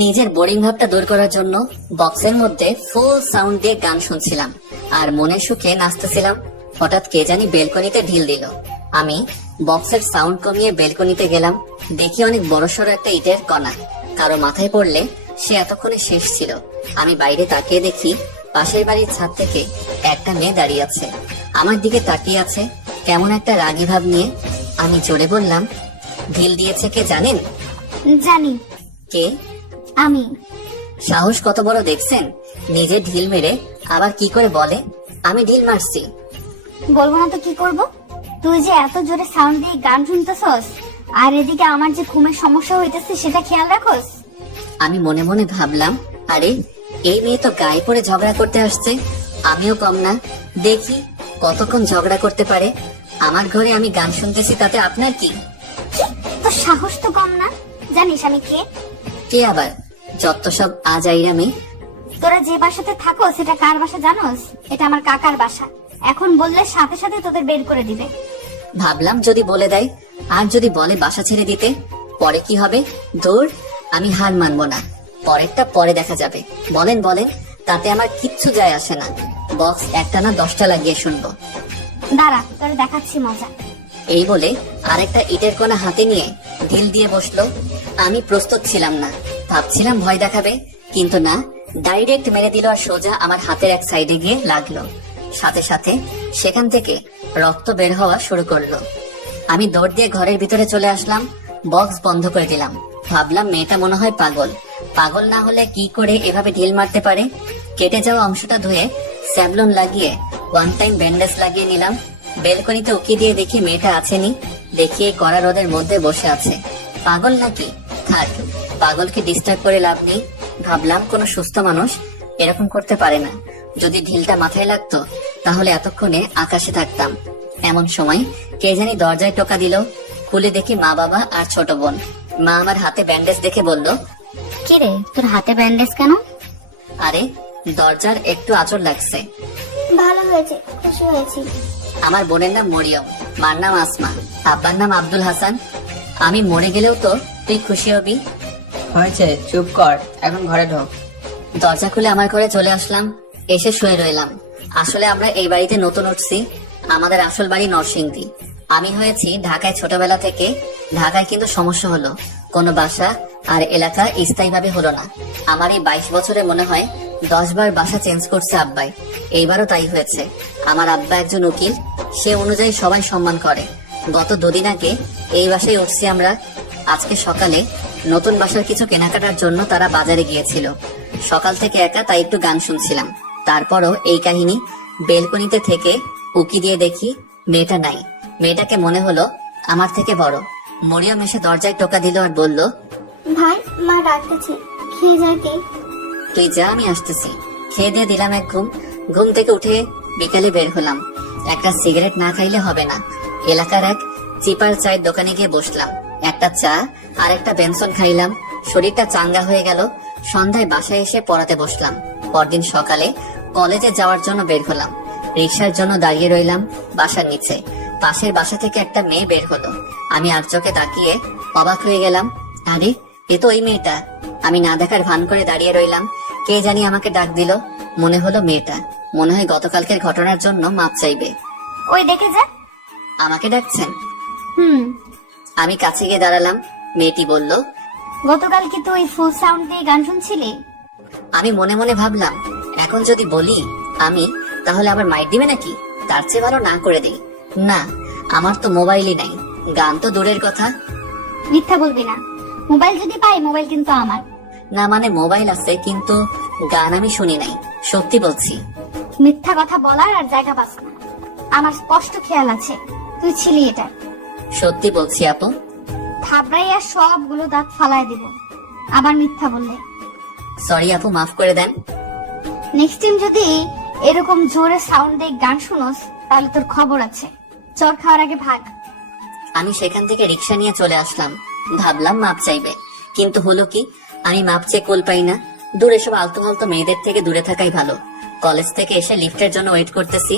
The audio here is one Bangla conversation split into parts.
নিজের বোরিং ভাবটা দূর করার জন্য বক্সের মধ্যে ফুল সাউন্ড দিয়ে গান শুনছিলাম আর মনের সুখে নাচতেছিলাম। হঠাৎ কে জানি বেলকনিতে ঢিল দিল। আমি বক্সের সাউন্ড কমিয়ে বেলকনিতে গেলাম। দেখি অনেক বড়সড় একটা ইটের কণা কারো মাথায় পড়লে সে এতক্ষণে শেষ ছিল। আমি বাইরে তাকিয়ে দেখি পাশের বাড়ির ছাদ থেকে একটা মেয়ে দাঁড়িয়ে আছে, আমার দিকে তাকিয়ে আছে কেমন একটা রাগী ভাব নিয়ে। আমি জোরে বললাম, ঢিল দিয়েছে কে জানেন? জানি। কে? আমি। সাহস কত বড় দেখছেন, নিজে ঢিল মেরে আবার কি করে বলে আমি ঢিল মারছি। বলবো না তো কি করব? তুই যে এত জোরে সাউন্ড দিয়ে গান শুনতেছস আর এদিকে আমার যে ঘুমের সমস্যা হইতেছে সেটা খেয়াল রাখোস। আমি মনে মনে ভাবলাম, আরে এই মেয়ে তো গায়ে পড়ে ঝগড়া করতে আসছে, আমিও কম না, দেখি কতক্ষণ ঝগড়া করতে পারে। আমার ঘরে আমি গান শুনতেছি, তাতে আপনার কি? তোর সাহস তো কম না। জানিস আমি কে? কে আবার? যত সব আজাইরা মেয়ে। তোরা যে বাসাতে থাকো সেটা কার বাসা জানোস? এটা আমার কাকার বাসা। এখন বললে সাথে সাথে তোদের বের করে দিবে। ভাবলাম যদি বলে দেয়, আর যদি বলে বাসা ছেড়ে দিতে, পরে কি হবে? দূর, আমি হার মানবো না, পরেরটা পরে দেখা যাবে। বলেন বলেন, তাতে আমার কিচ্ছু যায় আসে না। বক্স একটা না 10টা লাগিয়ে শুনবো। দাঁড়া, তোরে দেখাচ্ছি মজা। এই বলে আরেকটা ইটের কোনা হাতে নিয়ে ঢিল দিয়ে বসলো। আমি প্রস্তুত ছিলাম না, ভাবছিলাম ভয় দেখাবে, কিন্তু না, ডাইরেক্ট মেরে দিল আর সোজা আমার হাতের এক সাইডে গিয়ে লাগলো। সাথে সাথে সেখান থেকে রক্ত বের হওয়া শুরু করলো। আমি দৌড় দিয়ে ঘরের ভিতরে চলে আসলাম, বক্স বন্ধ করে দিলাম। ভাবলাম মেয়েটা মনে হয় পাগল, পাগল না হলে কি করে এভাবে ঢিল মারতে পারে। কেটে যাওয়া অংশটা ধুয়ে স্যাভলন লাগিয়ে ওয়ান টাইম ব্যান্ডেজ লাগিয়ে নিলাম। বেলকনিতে উকি দিয়ে দেখি মেয়েটা আসেনি, দেখি এই কড়া রোদের মধ্যে বসে আছে। পাগল নাকি? থাক, পাগলকে ডিস্টার্ব করে লাভ নেই। ভাবলাম কোনো সুস্থ মানুষ এরকম করতে পারে না। যদি ঢিলটা মাথায় লাগতো তাহলে এতক্ষণে আকাশে থাকতাম। এমন সময় কে জানি দরজায় টোকা দিল। খুলে দেখি মা, বাবা আর ছোট বোন। মা আমার হাতে ব্যান্ডেজ দেখে বলল, কি রে, তোর হাতে ব্যান্ডেজ কেন? আরে দরজার একটু আঁচড় লাগছে। ভালো হয়েছে, খুশি হয়েছি। আমার বোনের নাম মরিয়ম, মার নাম আসমা, আব্বার নাম আব্দুল হাসান। আমি মরে গেলেও তো তুই খুশি হবি। হয়েছে, চুপ কর, এখন ঘরে ঢোক। দরজা খুলে আমার ঘরে চলে আসলাম, এসে শুয়ে রইলাম। আসলে আমরা এই বাড়িতে নতুন উঠছি, আমাদের আসল বাড়ি নরসিংদী। আমি হয়েছি ঢাকায় ছোটবেলা থেকে। ঢাকায় কিন্তু সমস্যা হলো, কোনো বাসা আর এলাকা স্থায়ীভাবে হলো না। আমার এই 22 বছরে মনে হয় 10 বার বাসা চেঞ্জ করছে আব্বাই, এইবারও তাই হয়েছে। আমার আব্বা একজন উকিল, সে অনুযায়ী সবাই সম্মান করে। গত 2 দিন আগে এই বাসায় উঠছি আমরা। আজকে সকালে নতুন বাসার কিছু কেনাকাটার জন্য তারা বাজারে গিয়েছিল। সকাল থেকে একা, তাই একটু গান শুনছিলাম। তারপরও এই কাহিনী। বেলকনিতে থেকে উকি দিয়ে দেখি মেয়েটা নাই। মেয়েটাকে মনে হলো আমার থেকে বড়। মরিয়ম এসে দরজায় টোকা দিল আর বলল, ভাই, মা ডাকতেছে, খেয়ে যায় কে? তুই যা, আমি আসতেছি। খেয়ে দিয়ে দিলাম এক ঘুম। ঘুম থেকে উঠে বিকালে বের হলাম। একটা সিগারেট না খাইলে হবে না। এলাকার এক চিপার চায়ের দোকানে গিয়ে বসলাম। একটা চা আর একটা বেনসন খাইলাম। শরীরটা চাঙ্গা হয়ে গেল। সন্ধ্যায় বাসায় এসে পড়াতে বসলাম। পরদিন সকালে কলেজে যাওয়ার জন্য বের হলাম। রিক্সার জন্য দাঁড়িয়ে রইলাম বাসার নিচে। পাশের বাসা থেকে একটা মেয়ে বের হলো। আমি আর চোখে তাকিয়ে অবাক হয়ে গেলাম। আরে এ তো ওই মেয়েটা। আমি না দেখার ভান করে দাঁড়িয়ে রইলাম। কে জানি আমাকে ডাক দিল। মনে হলো মেয়েটা। মনে হয় গতকালকের ঘটনার জন্য মাপ চাইবে। ওই দেখে যা। আমাকে ডাকছেন? হুম। আমি কাছে গিয়ে দাঁড়ালাম। মেয়েটি বলল, গতকাল কি তুই ফুল সাউন্ড দিয়ে গান শুনছিলি? আমি মনে মনে ভাবলাম, এখন যদি বলি আমি, তাহলে আবার মাইর দিবে নাকি? তার চেয়ে ভালো না করে দেই। না, আমার তো মোবাইলই নাই, গান তো দূরের কথা। মিথ্যা বলবি না। মোবাইল যদি পাই, মোবাইল কিন্তু আমার। না মানে মোবাইল আছে, কিন্তু গান আমি শুনি নাই, সত্যি বলছি। মিথ্যা কথা বলার আর জায়গা পাস না। আমার স্পষ্ট খেয়াল আছে তুই ছিলি এটা। সত্যি বলছি আপু। থাবড়াইয়া সবগুলো দাঁত ফালায় দিব আবার মিথ্যা বললে। সরি আপু, মাফ করে দেন। নেক্সট টাইম যদি এরকম জোরে সাউন্ড দিয়ে গান শুনোস তাহলে তোর খবর আছে। চর খাওয়ার আগে ভাগ। আমি সেখান থেকে রিক্সা নিয়ে চলে আসলাম। ভাবলাম মাপ চাইবে, কিন্তু হলো কি, আমি মাপ চেয়ে কোল পাই না। দূরে সব আলতু ফালতু মেয়েদের থেকে দূরে থাকাই ভালো। কলেজ থেকে এসে লিফটের জন্য ওয়েট করতেছি।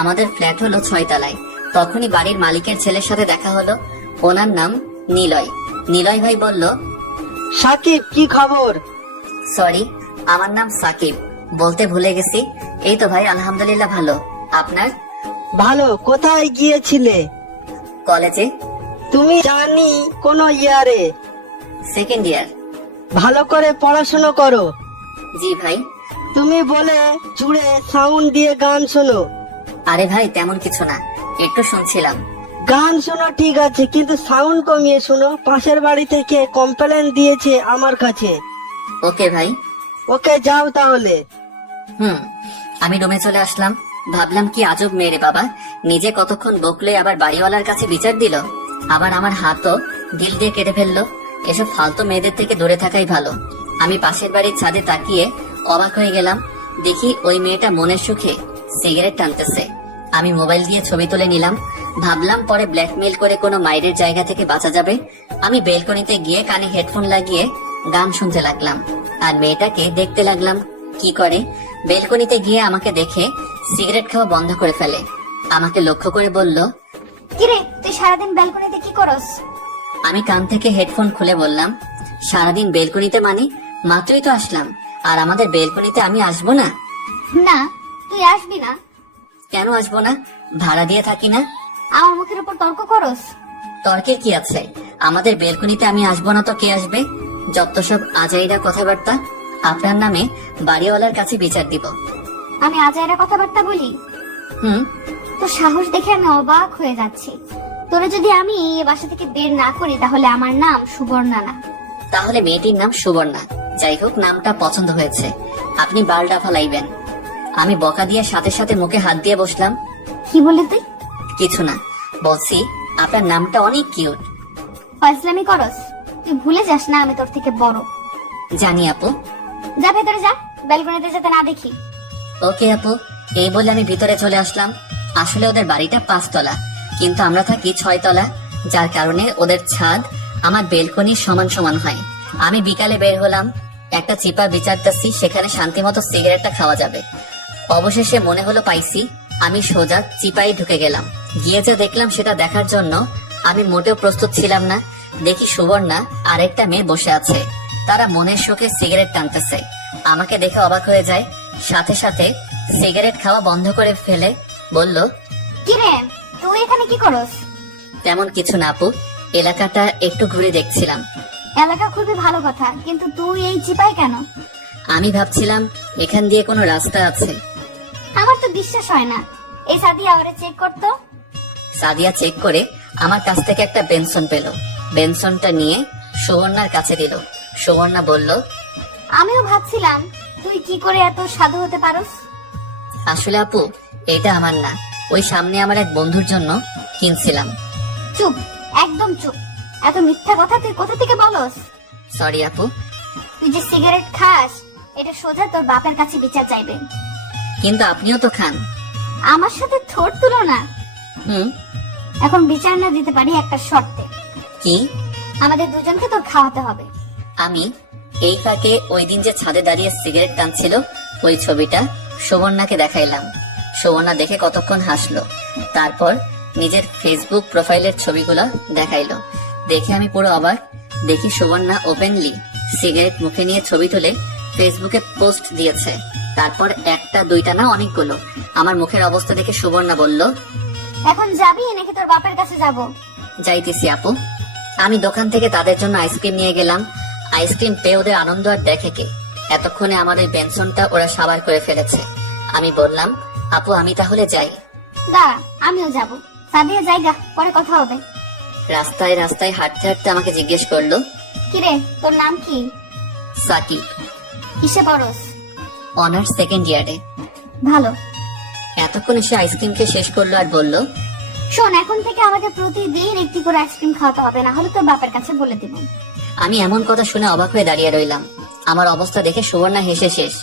আমাদের ফ্ল্যাট হলো 6 তলায়। তখনই বাড়ির মালিকের ছেলের সাথে দেখা হলো। ওনার নাম নিলয়। নিলয় ভাই বলল, সাকিব, কি খবর? সরি, আমার নাম সাকিব, বলতে ভুলে গেছি। এই তো ভাই, আলহামদুলিল্লাহ ভালো। আপনার? ভালো। কোথায় গিয়েছিলে? কলেজে। তুমি জানি কোন ইয়ারে? Second year. ভালো করে পড়াশোনা করো। জি ভাই। তুমি বলে জুড়ে সাউন্ড দিয়ে গান শোনো। আরে ভাই, তেমন কিছু না, একটু শুনছিলাম। গান শোনো ঠিক আছে, কিন্তু সাউন্ড কমিয়ে শোনো। পাশের বাড়ি থেকে কমপ্লেন দিয়েছে আমার কাছে। ওকে ভাই। ওকে, যাও তাহলে। আমি রুমে চলে আসলাম। ভাবলাম কি আজব মেয়ে বাবা, নিজে কতক্ষণ বকলে আবার বাড়িওয়ালার কাছে বিচার দিল, আবার আমার হাতও ঢিল দিয়ে কেটে ফেললো। এসব ফালতু মেয়েদের থেকে দূরে থাকাই ভালো। আমি পাশের বাড়ির ছাদে তাকিয়ে অবাক হয়ে গেলাম। দেখি ওই মেয়েটা মনের সুখে সিগারেট টানতেছে। আমি মোবাইল দিয়ে ছবি তুলে নিলাম। ভাবলাম পরে ব্ল্যাকমেইল করে কোনো মাইরের জায়গা থেকে বাঁচা যাবে। আমি বেলকনিতে গিয়ে কানে হেডফোন লাগিয়ে গান শুনতে লাগলাম, আর মেয়েটাকে দেখতে লাগলাম কি করে। বেলকনিতে গিয়ে আমাকে দেখে সিগারেট খাওয়া বন্ধ করে ফেলে। আমাকে লক্ষ্য করে বলল, কিরে তুই সারাদিন ব্যালকনিতে কি করস? আমি কান থেকে হেডফোন খুলে বললাম, সারাদিন বেলকনিতে মানে? মাত্রই তো আসলাম, আর আমাদের বেলকনিতে আমি আসবো না? না, তুই আসবি না। কেন আসবো না? ভাড়া দিয়ে থাকি না? আমার মুখের উপর তর্ক করস? তর্কের কি আছে? আমাদের বেলকনিতে আমি আসবো না তো কে আসবে? যত সব আজাইরা কথাবার্তা। আপনার নামে বাড়িওয়ালার কাছে বিচার দিব। আমি আজাইরা কথাবার্তা বলি? হুম। তোর সাহস দেখে আমি অবাক হয়ে যাচ্ছি। তোরে যদি আমি এ বাসা থেকে বের না করি তাহলে আমার নাম সুবর্ণা না। তাহলে মেয়েটির নাম সুবর্ণা। যাই হোক, নামটা পছন্দ হয়েছে। আপনি বালটা ফালাইবেন। আমি বকা দিয়ে সাথে সাথে মুখে হাত দিয়ে বসলাম। কি বলি তুই? কিছু না, বলছি আপনার নামটা অনেক কিউট। ফাজলামি করস? তুই ভুলে যাস না আমি তোর থেকে বড়। জানি আপু। যা ভেতরে যা, ব্যালকনিতে যাতে না দেখি। ওকে আপু। এই বলে আমি ভিতরে চলে আসলাম। আসলে ওদের বাড়িটা 5 তলা, কিন্তু আমরা থাকি 6 তলা, যার কারণে ওদের ছাদ আমার বেলকনির সমান সমান হয়। আমি বিকালে বের হলাম, একটা চিপা বিচারতেছি সেখানে শান্তি মতো সিগারেটটা খাওয়া যাবে। অবশেষে মনে হলো পাইছি। আমি সোজা চিপাই ঢুকে গেলাম। গিয়ে যা দেখলাম সেটা দেখার জন্য আমি মোটেও প্রস্তুত ছিলাম না। দেখি সুবর্ণা আর একটা মেয়ে বসে আছে, তারা মনের শোকে সিগারেট টানতেছে। আমাকে দেখে অবাক হয়ে যায়, সাথে সাথে সিগারেট খাওয়া বন্ধ করে ফেলে বলল, কিরে তুই এখানে কি করস? তেমন কিছু না আপু, এলাকাটা একটু ঘুরে দেখছিলাম। এলাকা খুবই ভালো কথা, কিন্তু তুই এই চিপাই কেন? আমি ভাবছিলাম এখান দিয়ে কোনো রাস্তা আছে। আমার তো বিশ্বাস হয় না। এই সাদিয়া ওরে চেক করতো। সাদিয়া চেক করে আমার কাছ থেকে একটা বেনসন পেল। বেনসনটা নিয়ে সুবর্ণার কাছে দিল। সুবর্ণা বলল, আমিও ভাবছিলাম তুই কি করে এত সাধু হতে পারস। আসলে আপু, এটা আমার না, ওই সামনে আমার এক বন্ধুর জন্য কিনছিলাম। চুপ, একদম চুপ। এত মিথ্যা কথা তুই কোথা থেকে বলস? সরি আপু। তুই যে সিগারেট খাস এটা সোজা তোর বাপের কাছে বিচার চাইবে। কিন্তু আপনিও তো খান। আমার সাথে ঠোঁট তুলো না। হুম। এখন বিচার না দিতে পারি একটা শর্তে। কি? আমাদের দুজনকে তোর খাওয়াতে হবে। আমি এই ফাঁকে ওই দিন যে ছাদে দাঁড়িয়ে সিগারেট টানছিল ওই ছবিটা সুবর্ণাকে দেখাইলাম। সুবর্ণা দেখে কতক্ষণ হাসলো, তারপর নিজের ফেসবুক প্রোফাইলের ছবিগুলো দেখাইলো। দেখে আমি পুরো অবাক। দেখি সুবর্ণা ওপেনলি সিগারেট মুখে নিয়ে ছবি তুলে ফেসবুকে পোস্ট দিয়েছে। তারপর একটা দুইটা না, অনেকগুলো। আমার মুখের অবস্থা দেখে সুবর্ণা বলল, এখন যাবি নাকি তোর বাপের কাছে যাব? যাইতেছি আপু। আমি দোকান থেকে তাদের জন্য আইসক্রিম নিয়ে গেলাম। আইসক্রিম পেয়ে ওদের আনন্দ আর দেখে কে। এতক্ষণে আমার ওই বেনসনটা ওরা সাবার করে ফেলেছে। আমি বললাম, আপু আমি তাহলে যাই। দাঁড়া, আমিও যাব। সাদিয়া জায়গা, পরে কথা হবে। রাস্তায় রাস্তায় হাঁটতে হাঁটতে আমাকে জিজ্ঞেস করলো, কিরে তোর নাম কি? সাকিব। কিসে পড়স? অনার্স সেকেন্ড ইয়ারে। ভালো। এতক্ষণে সে আইসক্রিম খেয়ে শেষ করলো আর বলল, শোন, এখন থেকে আমাকে প্রতিদিন একটি করে আইসক্রিম খাওয়াতে হবে, না হলে তোর বাপের কাছে বলে দিব। আমি এমন কথা শুনে অবাক হয়ে দাঁড়িয়ে রইলাম। আমার অবস্থা দেখে সুবর্ণা হেসে শেষ।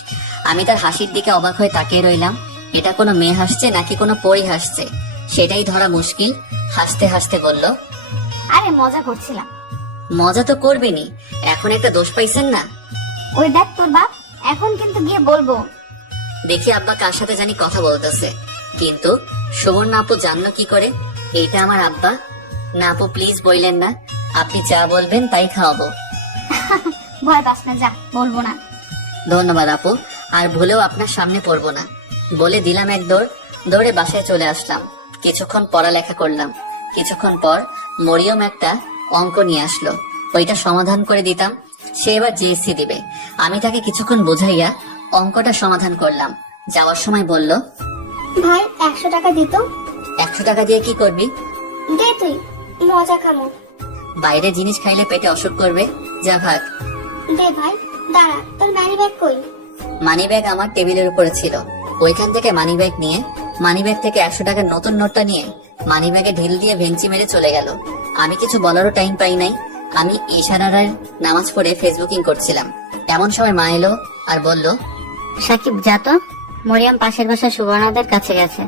আমি তার হাসির দিকে অবাক হয়ে তাকিয়ে রইলাম। এটা কোনো মেয়ে হাসছে নাকি কোনো পরী হাসছে সেটাই ধরা মুশকিল। হাসতে হাসতে বলল, আরে মজা করছিলাম। মজা তো করবেনি, এখন একটা দোষ পাইছেন না? ওই দেখ তোর বাপ, এখন কিন্তু গিয়ে বলবো। দেখি আব্বা কার সাথে জানি কথা বলতেছে। কিন্তু সুবর্ণা আপু জানলো কি করে এইটা আমার আব্বা? না আপু প্লিজ বললেন না, আপনি যা বলবেন তাই খাওয়াবো। ভয় পাস না, যা, বলবো না। ধন্যবাদ আপু, আর ভুলেও আপনার সামনে পড়বো না বলে দিলাম এক দৌড়। দৌড়ে বাসায় চলে আসলাম। কিছুক্ষণ পড়ালেখা করলাম। কিছুক্ষণ পর মরিয়ম একটা অঙ্ক নিয়ে আসলো, ওইটা সমাধান করে দিতাম। সে এবার জিএসসি দিবে। আমি তাকে কিছুক্ষণ বোঝাইয়া অঙ্কটা সমাধান করলাম। যাওয়ার সময় বলল, ভাই 100 টাকা দিত। 100 টাকা দিয়ে কি করবি? দে তুই, মজা খামো। বাইরে জিনিস খাইলে পেটে অসুখ করবে, যা ভাগ। দে ভাই, দাঁড়া, তোর মানি ব্যাগ কই? মানি ব্যাগ আমার টেবিলের উপরে ছিল। ওইখান থেকে মানি ব্যাগ নিয়ে, মানি ব্যাগ থেকে 100 টাকার নতুন নোটটা নিয়ে মানি ব্যাগে ঢিল দিয়ে ভেঞ্চি মেরে চলে গেল। আমি কিছু বলারও টাইম পাই নাই। আমি ইশারার নামাজ পড়ে ফেসবুকিং করছিলাম। এমন সময় মা এলো আর বলল, সাকিব যা তো, মরিয়ম পাশের বাসা সুবর্ণাদের কাছে গেছে।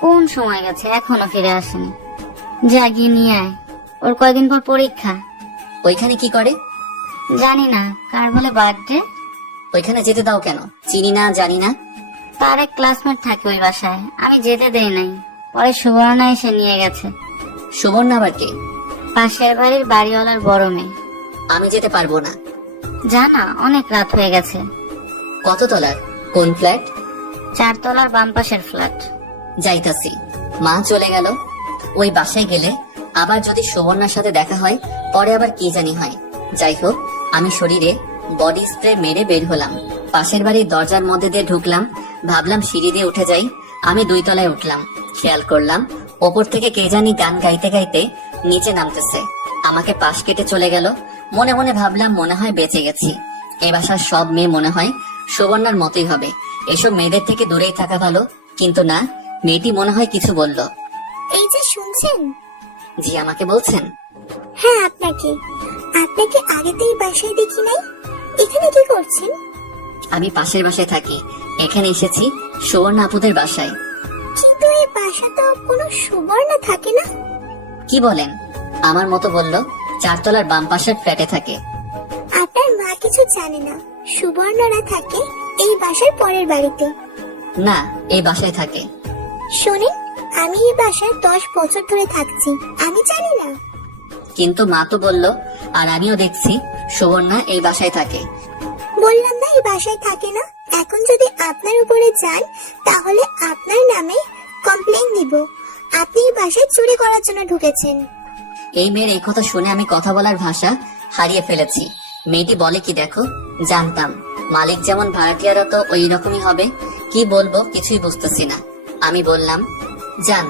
কোন সময় গেছে, এখনো ফিরে আসেনি। যা গিয়ে নিয়ে আয়, ওর কয়দিন পর পরীক্ষা। ওইখানে কি করে? জানি না, কার বলে বার্থডে। ওইখানে যেতে দাও কেন? চিনি না, জানি না। তার এক ক্লাসমেট থাকে ওই বাসায়, আমি যেতে দেই নাই। পরে সুবর্ণা এসে নিয়ে গেছে। সুবর্ণা আবার কে? পাশের বাড়ির বাড়িওয়ালার বড় মেয়ে। আমি যেতে পারবো না। জানা, অনেক রাত হয়ে গেছে। কত তলার? কোন ফ্ল্যাট? 4 তলার বাম পাশের ফ্ল্যাট। যাইতাছি। মা চলে গেল। ওই বাসায় গেলে আবার যদি সুবর্ণার সাথে দেখা হয়, পরে আবার কি জানি হয়। যাই হোক, আমি শরীরে বডি স্প্রে মেরে বের হলাম। পাশের বাড়ির দরজার মধ্যে দিয়ে ঢুকলাম। ভাবলাম সিঁড়ি দিয়ে উঠে যাই। আমি 2 তলায় উঠলাম। খেয়াল করলাম ওপর থেকে কে জানি গান গাইতে গাইতে নিচে নামতেছে। আমাকে পাশ কেটে চলে গেল। মনে মনে ভাবলাম, মনে হয় বেঁচে গেছি। এ বাসার সব মেয়ে মনে হয় সুবর্ণার মতোই হবে। এসব মেয়েদের থেকে দূরেই থাকা ভালো। কিন্তু না, মেয়েটি মনে হয় কিছু বলল। এই যে শুনছেন? জি, আমাকে বলছেন? হ্যাঁ, আপনাকে। আপনাকে আগেতেই বাসায় দেখি নাই। এখানে কি করছেন? আমি পাশের বাসায় থাকি। এখানে এসেছি সুবর্ণা আপুদের বাসায়। কিন্তু এই বাসা তো কোনো সুবর্ণা থাকে না। কি বলেন? আমার মতো বলল। 4 তলার বাম পাশের ফ্ল্যাটে থাকে। আপনার মা কিছু জানে না। সুবর্ণরা থাকে এই বাসার পরের বাড়িতে। না, এই বাসায় থাকে। শোনেন, আমি এই বাসায় 10 বছর ধরে থাকছি। আমি জানি না। কিন্তু মা তো বলল, আর আমিও দেখছি সুবর্ণা এই বাসায় থাকে। বললাম না এই বাসায় থাকে না। এখন যদি আপনার উপরে যান, তাহলে আপনার নামে কমপ্লেইন দিব। আপনি এই বাসায় চুরি করার জন্য ঢুকেছেন। এই মেয়ের এই কথা শুনে আমি কথা বলার ভাষা হারিয়ে ফেলেছি। মেয়েটি বলে কি দেখো, জানতাম মালিক যেমন ভাড়াটিয়ারা তো ওই রকমই হবে। কি বলবো কিছুই বুঝতেছি না। আমি বললাম, যান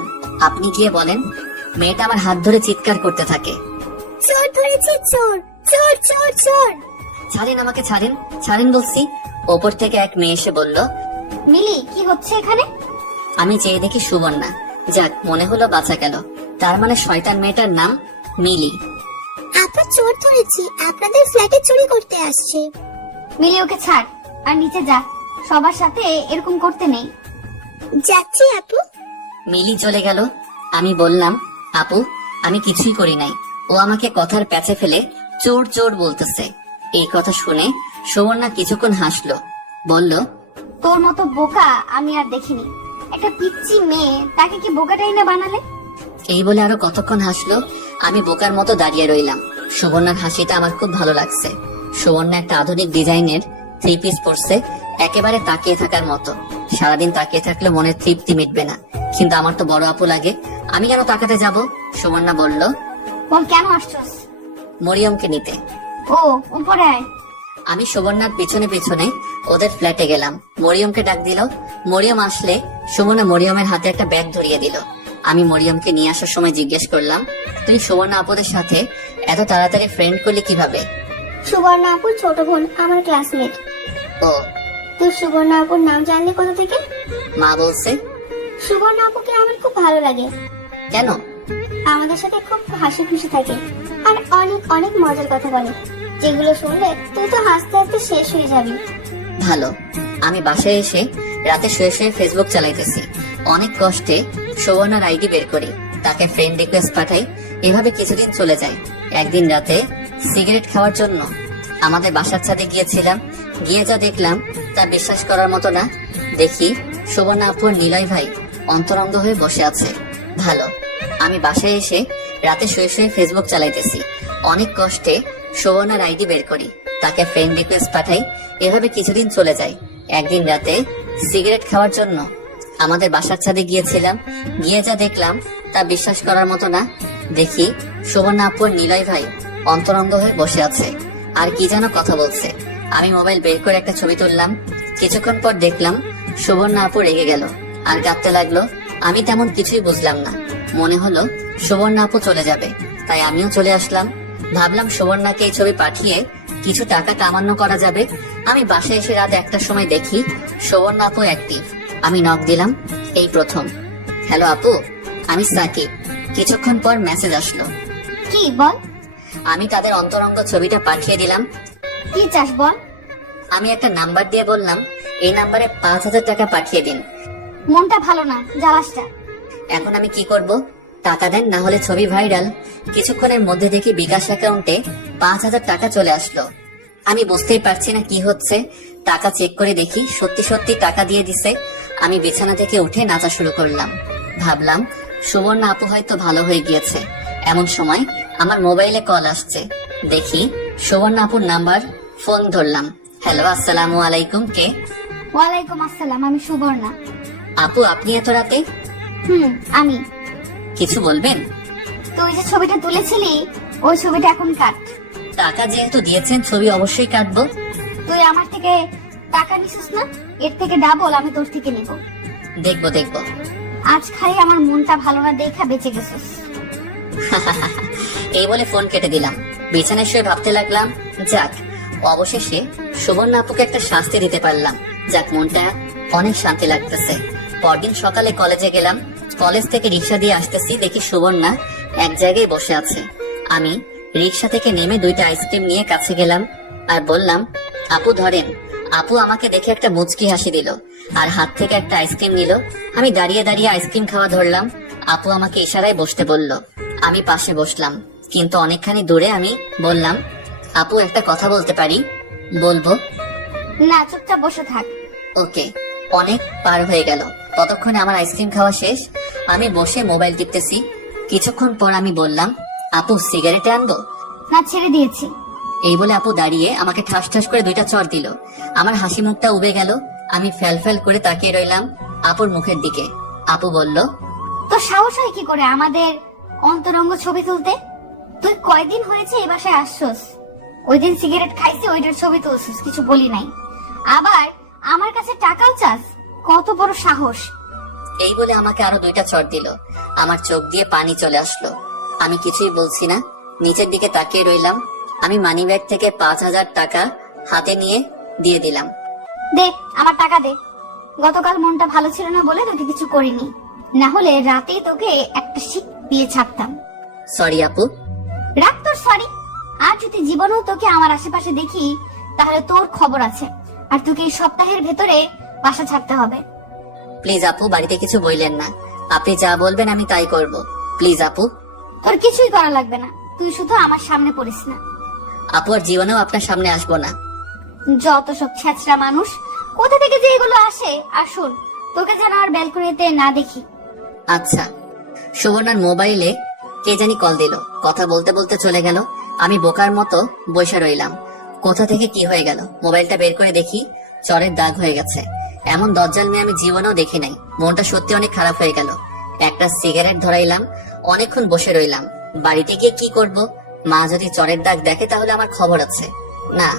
আপনি গিয়ে বলেন। মেয়েটা আমার হাত ধরে চিৎকার করতে থাকে, চোর ধরেছে, চোর, চোর, চোর, চোর। ছাড়েন আমাকে, ছাড়েন, ছাড়েন বলছি। ওপর থেকে এক মেয়ে এসে বলল, মিলি, কি হচ্ছে এখানে? আমি চেয়ে দেখি সুবর্ণা। যাক, মনে হলো বাঁচা গেল। তার মানে শয়তান মেয়েটার নাম মিলি। আপা চোর ধরেছি, আপনাদের ফ্ল্যাটে চুরি করতে আসছে। মিলি, ওকে ছাড় আর নিচে যা। সবার সাথে এরকম করতে নেই। যাচ্ছি আপু। মিলি চলে গেল। আমি বললাম, আপু আমি কিছুই করি নাই। ও আমাকে কথার প্যাচে ফেলে চোর চোর বলতেছে। এই কথা শুনে সুবর্ণা কিছুক্ষণ হাসলো, বলল, তোর মতো বোকা আমি আর দেখিনি। একটা পিচ্চি মেয়ে, তাকে কি বোকাটাই না বানালে? এই বলে আরো কতক্ষণ হাসলো। আমি বোকার মতো দাঁড়িয়ে রইলাম। সুবর্ণার হাসিটা আমার খুব ভালো লাগছে। সুবর্ণা একটা আধুনিক ডিজাইনের 3 পিস পরছে, একেবারে তাকিয়ে থাকার মতো। সারাদিন তাকিয়ে থাকলে মনের তৃপ্তি মিটবে না, কিন্তু আমার তো বড় আপু লাগে। আমি কেন তাকাতে যাব? সুবর্ণা বলল, বল কেন আসছস? মরিয়মকে নিতে। ও, উপরে আয়। আমি সুবর্ণার পিছনে পিছনে ওদের ফ্ল্যাটে গেলাম। মরিয়মকে ডাক দিল। মরিয়ম আসলে সুবর্ণা মরিয়মের হাতে একটা ব্যাগ ধরিয়ে দিল। আমি মরিয়মকে নিয়ে আসার সময় জিজ্ঞেস করলাম, তুই সুবর্ণা আপুদের সাথে এত তাড়াতাড়ি ফ্রেন্ড করলি কিভাবে? সুবর্ণা আপুর ছোট বোন, আমার ক্লাসমেট। ও, তুই সুবর্ণা আপুর নাম জানলি কোথা থেকে? মা বলছে। সুবর্ণা আপুকে আমার খুব ভালো লাগে। কেন? আমাদের সাথে খুব হাসি খুশি থাকে আর অনেক অনেক মজার কথা বলে, যেগুলো শুনলে তুই তো হাসতে হাসতে শেষ হয়ে যাবি। ভালো। আমি বাসায় এসে রাতে শুয়ে শুয়ে ফেসবুক চালাইতেছি। অনেক কষ্টে সুবর্ণার আইডি বের করি, তাকে ফ্রেন্ড রিকোয়েস্ট পাঠাই। এভাবে কিছুদিন চলে যায়। একদিন রাতে সিগারেট খাওয়ার জন্য আমাদের বাসার ছাদে গিয়েছিলাম। গিয়ে যা দেখলাম তা বিশ্বাস করার মতো না। দেখি সুবর্ণা আপুর নিলয় ভাই অন্তরঙ্গ হয়ে বসে আছে। ভালো। আমি বাসায় এসে রাতে শুয়ে শুয়ে ফেসবুক চালাইতেছি। অনেক কষ্টে সুবর্ণার আইডি বের করি, তাকে ফ্রেন্ড রিকোয়েস্ট পাঠাই। এভাবে কিছুদিন চলে যায়। একদিন রাতে সিগারেট খাওয়ার জন্য আমাদের বাসার ছাদে গিয়েছিলাম। গিয়ে যা দেখলাম তা বিশ্বাস করার মতো না। দেখি সুবর্ণা আপুর নিলয় ভাই অন্তরঙ্গ হয়ে বসে আছে আর কি যেন কথা বলছে। আমি মোবাইল বের করে একটা ছবি তুললাম। কিছুক্ষণ পর দেখলাম সুবর্ণা আপু রেগে গেল আর কাঁদতে লাগলো। আমি তেমন কিছুই বুঝলাম না। মনে হলো সুবর্ণা আপু চলে যাবে, তাই আমিও চলে আসলাম। ভাবলাম সুবর্ণাকে এই ছবি পাঠিয়ে কিছু টাকা কামানো করা যাবে। আমি বাসায় এসে রাত 1টার সময় দেখি সুবর্ণা আপু অ্যাক্টিভ। আমি নক দিলাম। এই প্রথম। হ্যালো আপু, আমি সাকিব। কিছুক্ষণ পর মেসেজ আসলো। কি বল? আমি তাদের অন্তরঙ্গ ছবিটা পাঠিয়ে দিলাম। কি চাস বল? আমি একটা নাম্বার দিয়ে বললাম, এই নাম্বারে 5,000 টাকা পাঠিয়ে দিন। মনটা ভালো না, জ্বালাসটা। এখন আমি কি করব? টাকা দেন, না হলে ছবি ভাইরাল। কিছুক্ষণের মধ্যে দেখি বিকাশ অ্যাকাউন্টে 5,000 টাকা চলে আসলো। আমি বুঝতেই পারছি না কি হচ্ছে। টাকা চেক করে দেখি সত্যি সত্যি টাকা দিয়ে দিছে। আমি বিছানা থেকে উঠে নাচা শুরু করলাম। ভাবলাম সুবর্ণা আপু হয়তো ভালো হয়ে গিয়েছে। এমন সময় আমার মোবাইলে কল আসছে। দেখি সুবর্ণা আপুর নাম্বার। ফোন ধরলাম। হ্যালো, আসসালামু আলাইকুম। কে? ওয়ালাইকুম আসসালাম, আমি সুবর্ণা। আপু, আপনি এত রাতে? আমি। কিছু বলবেন? তুই যে ছবিটা তুলেছিলি ওই ছবিটা এখন কাট। টাকা যেহেতু দিয়েছেন, ছবি অবশ্যই কাটবো। তুই আমার থেকে টাকা নিছিস না, এর থেকে ডাবল আমি তোর থেকে নিব। দেখবো দেখবো। আজ খালি আমার মনটা ভালো না দেখা বেঁচে গেছিস। এই বলে ফোন কেটে দিলাম। বিছানায় শুয়ে ভাবতে লাগলাম, যাক অবশেষে সুবর্ণা আপুকে একটা শাস্তি দিতে পারলাম। যাক, মনটা অনেক শান্তি লাগতেছে। পরদিন সকালে কলেজে গেলাম। কলেজ থেকে রিক্সা দিয়ে আসতেছি, দেখি সুবর্ণা এক জায়গায় বসে আছে। আমি রিক্সা থেকে নেমে 2টা আইসক্রিম নিয়ে কাছে গেলাম আর বললাম, আপু ধরেন। আপু আমাকে দেখে একটা মুচকি হাসি দিল আর হাত থেকে একটা আইসক্রিম নিল। আমি দাঁড়িয়ে দাঁড়িয়ে আইসক্রিম খাওয়া ধরলাম। আপু আমাকে ইশারায় বসতে বলল। আমি পাশে বসলাম, কিন্তু অনেকখানি দূরে। আমি বললাম, আপু একটা কথা বলতে পারি? বলবো। না, চুপচাপ বসে থাক। ওকে। অনেক পার হয়ে গেল, ততক্ষণে আমার আইসক্রিম খাওয়া শেষ। আমি বসে মোবাইল টিপতেছি। কিছুক্ষণ পর আমি বললাম, আপু সিগারেটে আনবো? না, ছেড়ে দিয়েছি। এই বলে আপু দাঁড়িয়ে আমাকে ঠাস ঠাস করে 2টা চড় দিল। আমার হাসি মুখটা উবে গেল। আমি ফ্যাল ফ্যাল করে তাকিয়ে রইলাম আপুর মুখের দিকে। আপু বলল, তোর সাহস হয় কি করে আমাদের অন্তরঙ্গ ছবি তুলতে? তুই কয়দিন হয়েছে এই বাসায় আসছস? ওই দিন সিগারেট খাইছি, ওইটার ছবি তুলছিস, কিছু বলি নাই। আবার আমার কাছে টাকাও চাস? কত বড় সাহস! এই বলে আমাকে আরো 2টা চড় দিল। আমার চোখ দিয়ে পানি চলে আসলো। আমি কিছুই বলছি না, নিচের দিকে তাকিয়ে রইলাম। আমি মানিব্যাগ থেকে 5,000 টাকা হাতে নিয়ে দিয়ে দিলাম। দে, আমার টাকা দে। গতকাল মনটা ভালো ছিল না বলে তোকে কিছু করিনি, না হলে রাতেই তোকে একটা শিক দিয়ে ছাড়তাম। সরি আপু। রাখ তোর সরি। আর যদি জীবনেও তোকে আমার আশেপাশে দেখি তাহলে তোর খবর আছে। আর তোকে এই সপ্তাহের ভেতরে বাসা ছাড়তে হবে। প্লিজ আপু, বাড়িতে কিছু বললেন না। আপনি যা বলবেন আমি তাই করব। প্লিজ আপু। তোর কিছুই করা লাগবে না, তুই শুধু আমার সামনে পড়িস না। আপু আর জীবনেও আপনার সামনে আসবো না। যত সব ছেঁচড়া মানুষ, কোথা থেকে যে এগুলো আসে। আর শোন, তোকে যেন আর ব্যালকনিতে না দেখি। আচ্ছা। সুবর্ণার মোবাইলে কে জানি কল দিল। কথা বলতে বলতে চলে গেল। আমি বোকার মতো বসে রইলাম। কোথা থেকে কি হয়ে গেল? মোবাইলটা বের করে দেখি চরের দাগ হয়ে গেছে। এমন দজ্জাল মেয়ে আমি জীবনেও দেখি নাই। মনটা সত্যি অনেক খারাপ হয়ে গেল। একটা সিগারেট ধরাইলাম, অনেকক্ষণ বসে রইলাম। বাড়িতে গিয়ে কি করব? মা যদি চরের দাগ দেখে তাহলে আমার খবর আছে। না,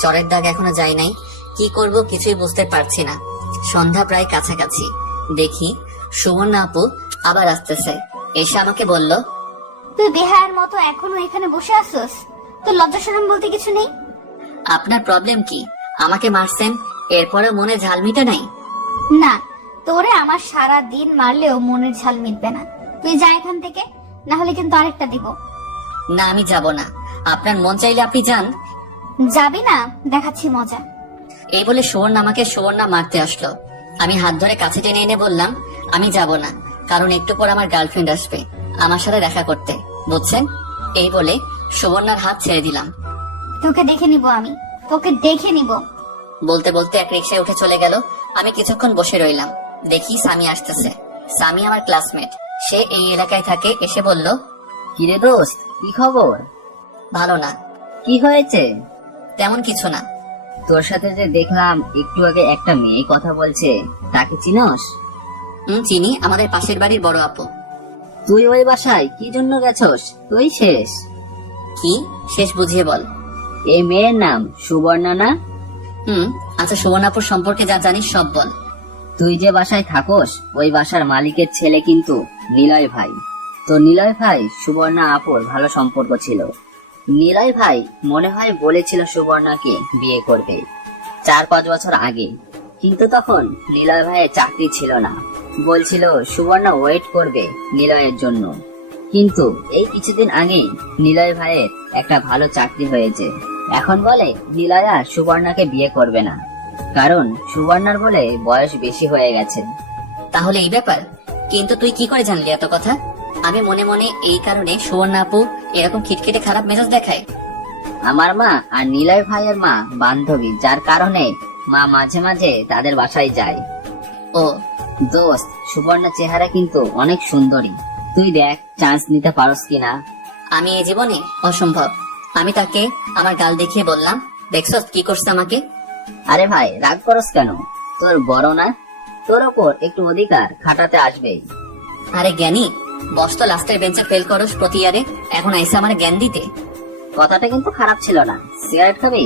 চরের দাগ এখনো যায় নাই। কি করব কিছুই বুঝতে পারছি না। সন্ধ্যা প্রায় কাছাকাছি। দেখি সুবর্ণা আপু আবার আসতেছে। এসে আমাকে বলল, তুই বেহায়ার মতো এখনো এখানে বসে আসছস? তোর লজ্জা শরম বলতে কিছু নেই? আপনার প্রবলেম কি? আমাকে মারছেন, এরপরে মনে ঝাল মিটে নাই? না, তোরে আমার সারা দিন মারলেও মনের ঝাল মিটবে না। তুই যা এখান থেকে, না হলে কিন্তু আরেকটা দিব। না, আমি যাব না। আপনার মন চাইলে আপনি যান। যাবি না? দেখাচ্ছি মজা। এই বলে সুবর্ণা মারতে আসলো। আমি হাত ধরে কাছে টেনে এনে বললাম, আমি যাব না, কারণ একটু পর আমার গার্লফ্রেন্ড আসবে আমার সাথে দেখা করতে, বুঝছেন? এই বলে সুবর্ণার হাত ছেড়ে দিলাম। তোকে দেখে নিব আমি, তোকে দেখে নিব। বলতে বলতে এক রিকশায় উঠে চলে গেল। আমি কিছুক্ষণ বসে রইলাম। দেখি সামি আসতেছে। সামি আমার ক্লাসমেট, সে এই এলাকায় থাকে। এসে বলল, কিরে দোস্ত, কি খবর? ভালো না। কি হয়েছে? তেমন কিছু না। তোর সাথে যে দেখলাম একটু আগে একটা মেয়ে কথা বলছে, তাকে চিনস? চিনি, আমাদের পাশের বাড়ির বড় আপু। তুই ওই বাসায় কি জন্য গেছস? তুই শেষ। কি শেষ বুঝিয়ে বল। এই মেয়ের নাম সুবর্ণা না? আচ্ছা, সুবর্ণাপুর সম্পর্কে যা জানিস সব বল। তুই যে বাসায় থাকোস ওই বাসার মালিকের ছেলে কিন্তু নিলয় ভাই। তো নিলয় ভাই সুবর্ণা আপুর ভালো সম্পর্ক ছিল। নিলয় ভাই মনে হয় বলেছিল সুবর্ণাকে বিয়ে করবে 4-5 বছর আগে, কিন্তু তখন নিলয় ভাইয়ের চাকরি ছিল না। বলছিল সুবর্ণা ওয়েট করবে নিলয়ের জন্য, কিন্তু এই কিছুদিন আগে নিলয় ভাইয়ের একটা ভালো চাকরি হয়েছে। এখন বলে নিলয় আর সুবর্ণাকে বিয়ে করবে না, কারণ সুবর্ণার বলে বয়স বেশি হয়ে গেছে। তাহলে এই ব্যাপার। কিন্তু তুই কি করে জানলি এত কথা? আমি মনে মনে এই কারণে সুবর্ণা আপু এরকম খিটখিটে খারাপ মেজাজ দেখায়। আমার মা আর নিলয় ভাইয়ের মা বান্ধবী, যার কারণে মা মাঝে মাঝে তাদের বাসায় যায়। ও দোস্ত, সুবর্ণা চেহারা কিন্তু অনেক সুন্দরী, তুই দেখ চান্স নিতে পারস কিনা। আমি এই জীবনে অসম্ভব। আমি তাকে আমার গাল দেখিয়ে বললাম, দেখছস কি করছে আমাকে। আরে ভাই, রাগ করস কেন? তোর বড় না, তোর ওপর একটু অধিকার খাটাতে আসবেই। আরে জ্ঞানী, বস তো লাস্টের বেঞ্চে ফেল করস প্রতি ইয়ারে, এখন আইসা আমার জ্ঞান দিতে। কথাটা কিন্তু খারাপ ছিল না। সিগারেট খাবি?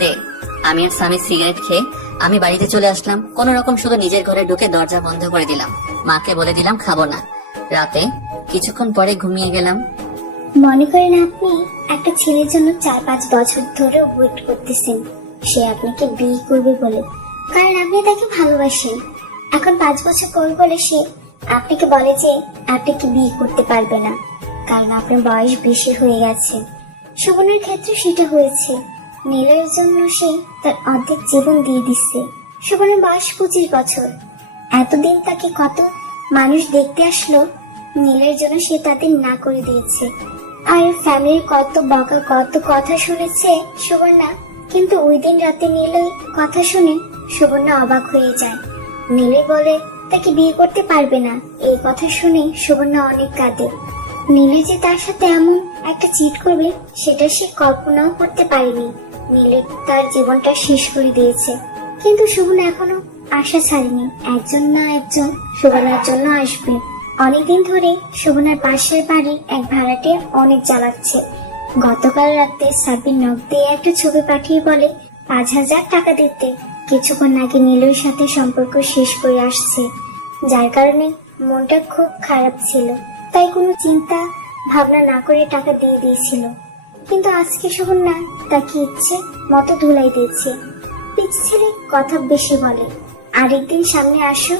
দে। আমি আর স্বামী সিগারেট খেয়ে আমি বাড়িতে চলে আসলাম। কোন রকম শুধু নিজের ঘরে ঢুকে দরজা বন্ধ করে দিলাম। মাকে বলে দিলাম খাবো না। রাতে কিছুক্ষণ পরে ঘুমিয়ে গেলাম। মনে করেন আপনি একটা ছেলের জন্য 4-5 বছর ধরে ওয়েট করতেছেন সে আপনাকে বিয়ে করবে বলে, কারণ আপনি তাকে ভালোবাসেন। এখন 5 বছর পর বলে সে আপনাকে বলে যে আপনাকে বিয়ে করতে পারবে না, কারণ আপনার বয়স বেশি হয়ে গেছে। সুবর্ণার ক্ষেত্রে সেটা হয়েছে। নীলয়ের জন্য সে তার অর্ধেক জীবন দিয়ে দিচ্ছে। সুবর্ণার বয়স 25 বছর। এতদিন তাকে কত মানুষ দেখতে আসলো, নীলের জন্য সে তাদের না করে দিয়েছে। আর ফ্যামিলির কত বকা, কত কথা শুনেছে সুবর্ণা, কিন্তু ওই দিন রাতে নীলই কথা শুনে সুবর্ণা অবাক হয়ে যায়। নীলে বলে তাকে বিয়ে করতে পারবে না। এই কথা শুনে সুবর্ণা অনেক কাঁদে। নীলে যে তার সাথে এমন একটা চিট করবে সেটা সে কল্পনাও করতে পারেনি। নীলে তার জীবনটা শেষ করে দিয়েছে, কিন্তু সুবর্ণা এখনো আশা ছাড়েনি, একজন না একজন সুবর্ণার জন্য আসবে। অনেকদিন ধরে সুবর্ণার পাশের বাড়ির এক ভাড়াটিয়া অনেক জ্বালাচ্ছে। গতকাল রাতে সাবির নখ দিয়ে একটা ছবি পাঠিয়ে বলে 5,000 টাকা দিতে। কিছুক্ষণ আগে নীলুর সাথে সম্পর্ক শেষ করে আসছে, যার কারণে মনটা খুব খারাপ ছিল। তাই কোনো চিন্তা ভাবনা না করে টাকা দিয়ে দিয়েছিল। কিন্তু আজকে সুবর্ণা তাকে ইচ্ছে মতো ধুলাই দিয়েছে। পিচ্ছি ছেলে কথা বেশি বলে। আরেকদিন সামনে আসো,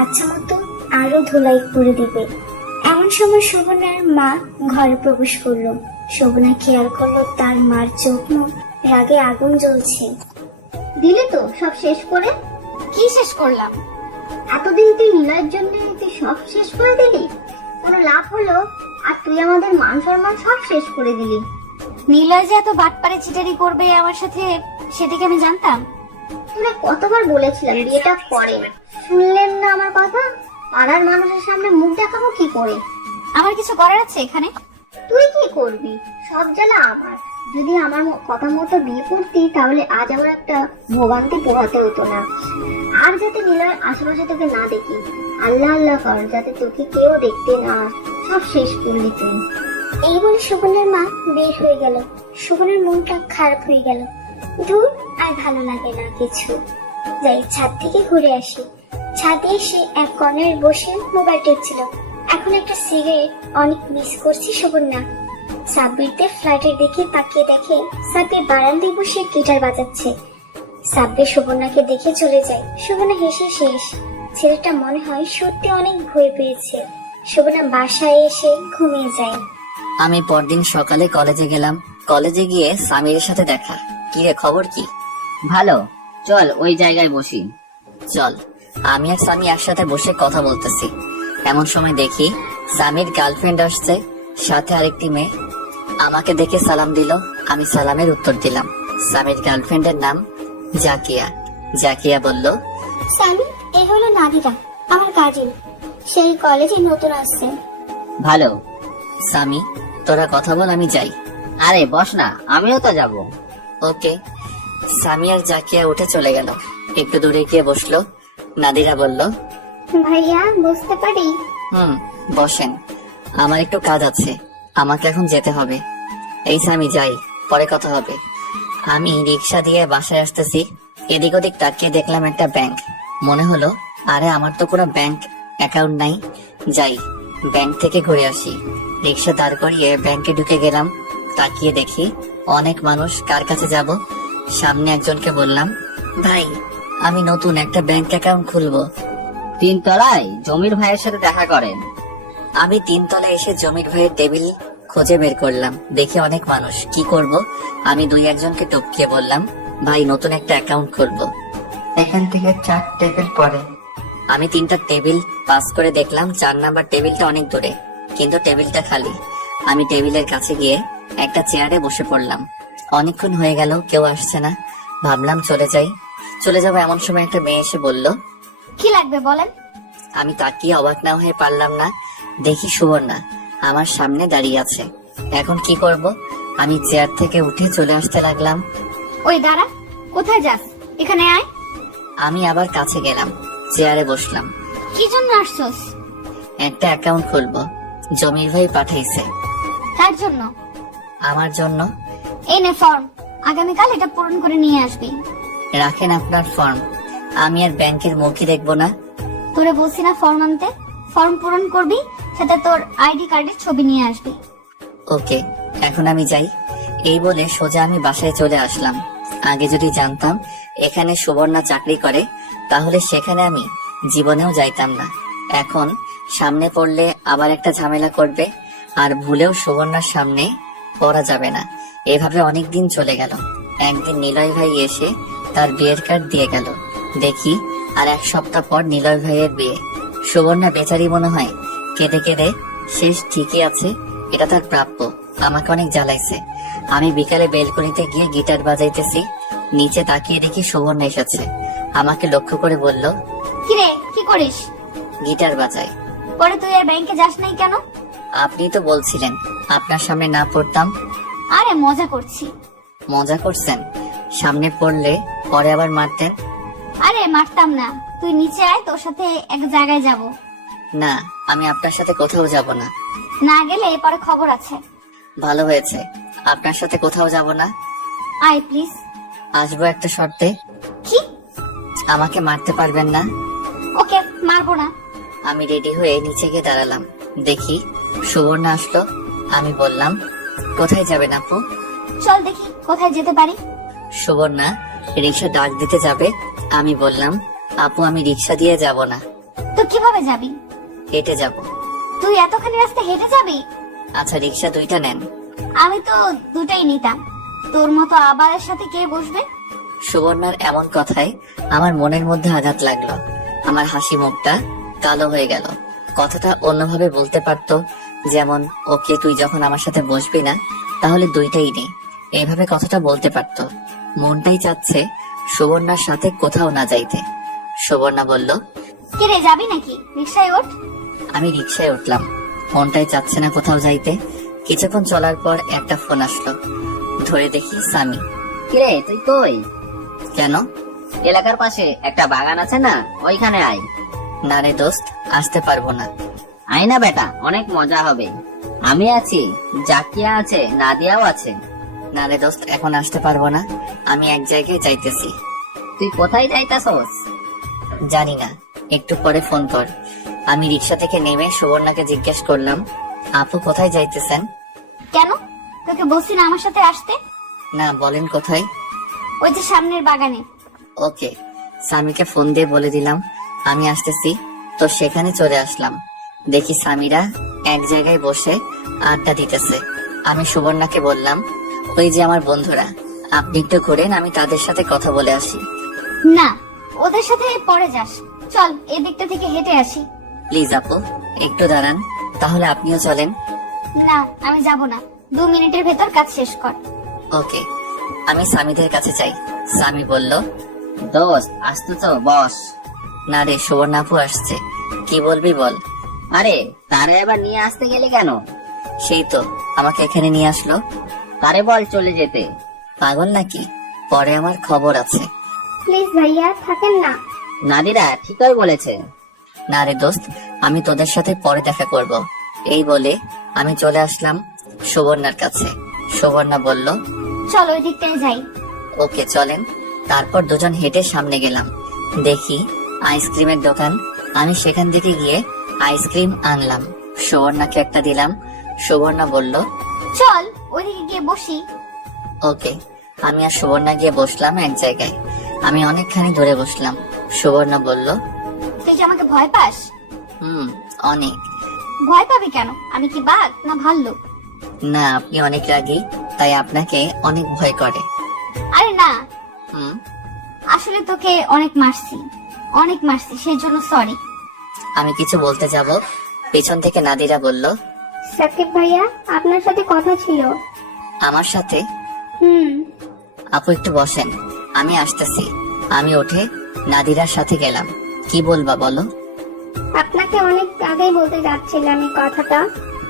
আচ্ছা মতো আরো ধুলাই করে দিবে। এমন সময় সুবর্ণার মা ঘরে প্রবেশ করলো। সুবর্ণা খেয়াল করলো তার মার চোখ মুখ রাগে আগুন জ্বলছে। দিলে তো সব শেষ করে? কি শেষ করলাম? এতদিন তুই নিলয়ের জন্য তুই সব শেষ করে দিলি, কোনো লাভ হলো? আর তুই আমাদের মান সম্মান সব শেষ করে দিলি। নিলয় যে এত বাটপারে চিটারি করবে আমার সাথে, সেটা কি আমি জানতাম? তোরা কতবার বলেছিলাম বিয়েটা করে, শুনলেন না আমার কথা? পাড়ার মানুষের সামনে মুখ দেখাবো কি করে? আমার কিছু করার আছে এখানে? তুই কি করবি? সব জ্বালা আমার। যদি আমার কথা মতো বিয়ে করতি তাহলে আজ আমার একটা ভোগান্তি পোহাতে হতো না। আর যাতে নিলয়ের আশেপাশে তোকে না দেখি, আল্লাহ আল্লাহ কর যাতে তোকে কেউ দেখতে না। সব শেষ করলি তুই। এই বলে সুবর্ণার মা বের হয়ে গেল। সুবর্ণার মনটা খারাপ হয়ে গেল। দূর, আর ভালো লাগে না কিছু। যাই ছাদ থেকে ঘুরে আসি। ছাদে এসে এক কর্নারে বসে মোবাইল টিপছিল। এখন একটা সিগারেট অনেক মিস করছি সুবর্ণা। সাব্বিরদের ফ্ল্যাটের দিকে তাকিয়ে দেখে সাব্বির বারান্দায় বসে গিটার বাজাচ্ছে। সাব্বির সুবর্ণাকে দেখে চলে যায়। সুবর্ণা হেসে শেষ। ছেলেটা মনে হয় সত্যি অনেক ভয় পেয়েছে। সুবর্ণা বাসায় এসে ঘুমিয়ে যায়। আমি পরদিন সকালে কলেজে গেলাম। কলেজে গিয়ে সামিরের সাথে দেখা। কি রে, খবর কি? ভালো, চল ওই জায়গায় বসি। চল। আমি আর সামি একসাথে বসে কথা বলতেছি, এমন সময় দেখি সামির গার্লফ্রেন্ড আসছে, সাথে আরেকটি মেয়ে। আমাকে দেখে সালাম দিল, আমি সালামের উত্তর দিলাম। সামির গার্লফ্রেন্ডের নাম জাকিয়া। জাকিয়া বলল, সামি, এই হলো নাদিরা, আমার কাজিন। সেই কলেজে নতুন আসছে। ভালো। সামি, তোরা কথা বল, আমি যাই। আরে বস না, আমিও তো যাব। ওকে। সামি আর জাকিয়া উঠে চলে গেল। একটু দূরে গিয়ে বসলো। নাদিরা বলল, ভাইয়া বুঝতে পারি? বসেন, আমার একটু কাজ আছে, আমাকে এখন যেতে হবে। এই সামি, যাই, পরে কথা হবে। আমি রিক্সা দিয়ে বাসায় আসতেছি, এদিক ওদিক তাকিয়ে দেখলাম একটা ব্যাংক। মনে হলো, আরে আমার তো কোনো ব্যাংক অ্যাকাউন্ট নাই, যাই ব্যাংক থেকে ঘুরে আসি। রিক্সা দাঁড় করিয়ে ব্যাংকে ঢুকে গেলাম। তাকিয়ে দেখি অনেক মানুষ। কার কাছে যাব? সামনে একজনকে বললাম, ভাই আমি নতুন একটা ব্যাংক অ্যাকাউন্ট খুলবো। 3 তলায় জমির ভাইয়ের সাথে দেখা করেন। আমি 3 তলায় এসে জমির ভাইয়ের টেবিল খুঁজে বের করলাম। দেখি অনেক মানুষ। কি করব? আমি 2-1 জনকে টপকিয়ে বললাম, ভাই নতুন একটা অ্যাকাউন্ট খুলবো। এখান থেকে 4 টেবিল পরে। আমি 3টা টেবিল পাস করে দেখলাম 4 নাম্বার টেবিলটা অনেক দূরে, কিন্তু টেবিলটা খালি। আমি টেবিলের কাছে গিয়ে একটা চেয়ারে বসে পড়লাম। অনেকক্ষণ হয়ে গেল, কেউ আসছে না। ভাবলাম চলে যাবো। এমন সময় একটা মেয়ে এসে বলল, কি লাগবে বলেন? আমি তাকিয়ে অবাক না হয়ে পারলাম না। দেখি সুবর্ণা আমার সামনে দাঁড়িয়ে আছে। এখন কি করব? আমি চেয়ার থেকে উঠে চলে আসতে লাগলাম। ওই দাঁড়া, কোথায় যাস? এখানে আয়। আমি আবার কাছে গেলাম, চেয়ারে বসলাম। কি জন্য আসছস? একটা অ্যাকাউন্ট খুলবো, জমির ভাই পাঠাইছে। কার জন্য? আমার জন্য। এই নে ফর্ম, আগামীকাল এটা পূরণ করে নিয়ে আসবি। রাখেন আপনার ফর্ম, আমি আর ব্যাংকের মুখই দেখবো না। তোরে বলছি না ফর্ম আনতে? ফর্ম পূরণ করবি, সাথে তোর আইডি কার্ডের ছবি নিয়ে আসবি। ওকে, এখন আমি যাই। এই বলে সোজা আমি বাসায় চলে আসলাম। আগে যদি জানতাম এখানে সুবর্ণা চাকরি করে, তাহলে সেখানে আমি জীবনেও যাইতাম না। এখন সামনে পড়লে আবার একটা ঝামেলা করবে, আর ভুলেও সুবর্ণার সামনে পড়া যাবে না। এভাবে অনেক দিন চলে গেল। একদিন নিলয় ভাই এসে তার বিয়ের কার্ড দিয়ে গেল। দেখি আর 1 সপ্তাহ পর নিলয় ভাইয়ের বিয়ে। সুবর্ণা বেচারি মনে হয় কেঁদে কেঁদে শেষ। ঠিকই আছে, এটা তার প্রাপ্য। আমাকে অনেক জ্বালাইছে। আমি বিকালে বেলকনিতে গিয়ে গিটার বাজাইতেছি। নিচে তাকিয়ে দেখি সুবর্ণা এসেছে। আমাকে লক্ষ্য করে বলল, কিরে কি করিস? গিটার বাজাই। পরে তুই আর ব্যাংকে যাস নাই কেন? আপনি তো বলছিলেন আপনার সামনে না পড়তাম। আরে মজা করছি। মজা করছেন? সামনে পড়লে পরে আবার মারতেন। আরে মারতাম না, তুই নিচে আয়, তোর সাথে এক জায়গায় যাব। না, আমি আপনার সাথে কোথাও যাব না। না গেলে পরে খবর আছে। ভালো হয়েছে, আপনার সাথে কোথাও যাব না। আয় প্লিজ। আসবো একটা শর্তে। কি? আমাকে মারতে পারবেন না। ওকে, মারবো না। আমি রেডি হয়ে নিচে গিয়ে দাঁড়ালাম। দেখি সুবর্ণা আসলো। আমি বললাম, কোথায় যাবেন আপু? চল দেখি কোথায় যেতে পারি। সুবর্ণা রিক্সা ডাক দিতে যাবে। আমি বললাম, আপু আমি রিক্সা দিয়ে যাব না, তো কিভাবে যাবি? হেঁটে যাব। তুই এতখানি রাস্তা হেঁটে যাবি? আচ্ছা রিক্সা 2টা নেন। আমি তো দুটাই নিতাম। তোর মতো আবারের সাথে কে বসবে? সুবর্ণার এমন কথায় আমার মনের মধ্যে আঘাত লাগলো। আমার হাসি মুখটা কালো হয়ে গেল। কথাটা অন্যভাবে বলতে পারতো, যেমন, ওকে তুই যখন আমার সাথে বসবি না তাহলে 2টাই নে। এইভাবে কথাটা বলতে পারতো। মনটাই চাচ্ছে সুবর্ণার সাথে কোথাও না যাইতে। সুবর্ণা বলল, কিরে যাবি নাকি? রিক্সায় ওঠ। আমি রিক্সায় উঠলাম। মনটাই চাচ্ছে না কোথাও যাইতে। কিছুক্ষণ চলার পর একটা ফোন আসলো। ধরে দেখি সামি। কিরে তুই কই? কেন? এলাকার পাশে একটা বাগান আছে না, ওইখানে আয়। না রে দোস্ত, আসতে পারবো না। আয় না বেটা, অনেক মজা হবে। আমি আছি, জাকিয়া আছে, নাদিয়াও আছে। না রে দোস্ত, এখন আসতে পারবো না। আমি এক জায়গায় যাইতেছি। তুই কোথায় যাইতাছস? জানি না, একটু পরে ফোন কর। আমি রিক্সা থেকে নেমে সুবর্ণাকে জিজ্ঞেস করলাম, আপু কোথায় যাইতেছেন? কেন? তোকে বলছি না আমার সাথে আসতে? না, বলেন কোথায়। ওই যে সামনের বাগানে। ওকে। সামিকে ফোন দিয়ে বলে দিলাম আমি আসতেছি। তো সেখানে চলে আসলাম। দেখি সামিরা এক জায়গায় বসে আড্ডা দিতেছে। আমি সুবর্ণাকে বললাম, ওই যে আমার বন্ধুরা, আপনি একটু ঘুরেন, আমি তাদের সাথে কথা বলে আসি। না, ওদের সাথে পরে যাস। চল এই দিকটা থেকে হেঁটে আসি। প্লিজ আপু, একটু দাঁড়ান, তাহলে আপনিও চলেন। না, আমি যাব না। 2 মিনিটের ভেতর কাজ শেষ কর। ওকে। আমি সামিদের কাছে চাই। সামি বলল, দোস্ত আসতো তো, বস। না রে, সুবর্ণা আপু আসছে। কি বলবি বল। আরে তারে এবার নিয়ে আসতে গেলে কেন? সেই তো আমাকে এখানে নিয়ে আসলো। তারে বল চলে যেতে। পাগল নাকি? পরে আমার খবর আছে। প্লিজ ভাইয়া থাকেন না। নাদিরা ঠিকই বলেছে। না রে দোস্ত, আমি তোদের সাথে পরে দেখা করব। এই বলে আমি চলে আসলাম সুবর্ণার কাছে। সুবর্ণা বলল, চল ওই দিকটায় যাই। ওকে চলেন। তারপর দুজন হেঁটে সামনে গেলাম। দেখি আইসক্রিমের দোকান। আমি সেখান থেকে গিয়ে আইসক্রিম আনলাম, সুবর্ণাকে একটা দিলাম। সুবর্ণা বলল, চল ওইদিকে গিয়ে বসি। ওকে। আমি আর সুবর্ণা গিয়ে বসলাম এক জায়গায়। আমি অনেকখানি দূরে বসলাম। সুবর্ণা বলল, তুই যে আমাকে ভয় পাস? অনেক। ভয় পাবি কেন? আমি কি বাঘ না ভাল্লুক? না, আপনি অনেক রাগী, তাই আপনাকে অনেক ভয় করে। আরে না, হুম আসলে তোকে অনেক মারছি, সেই জন্য সরি। আমি কিছু বলতে যাব, পেছন থেকে নাদিরা বলল, সাকিব ভাইয়া আপনার সাথে কথা ছিল। আমার সাথে? আপু একটু বসেন, আমি আসতেছি। আমি উঠে নাদিরার সাথে গেলাম। কি বলবা বলো? আপনাকে অনেক আগেই বলতে যাচ্ছিলাম এই কথাটা,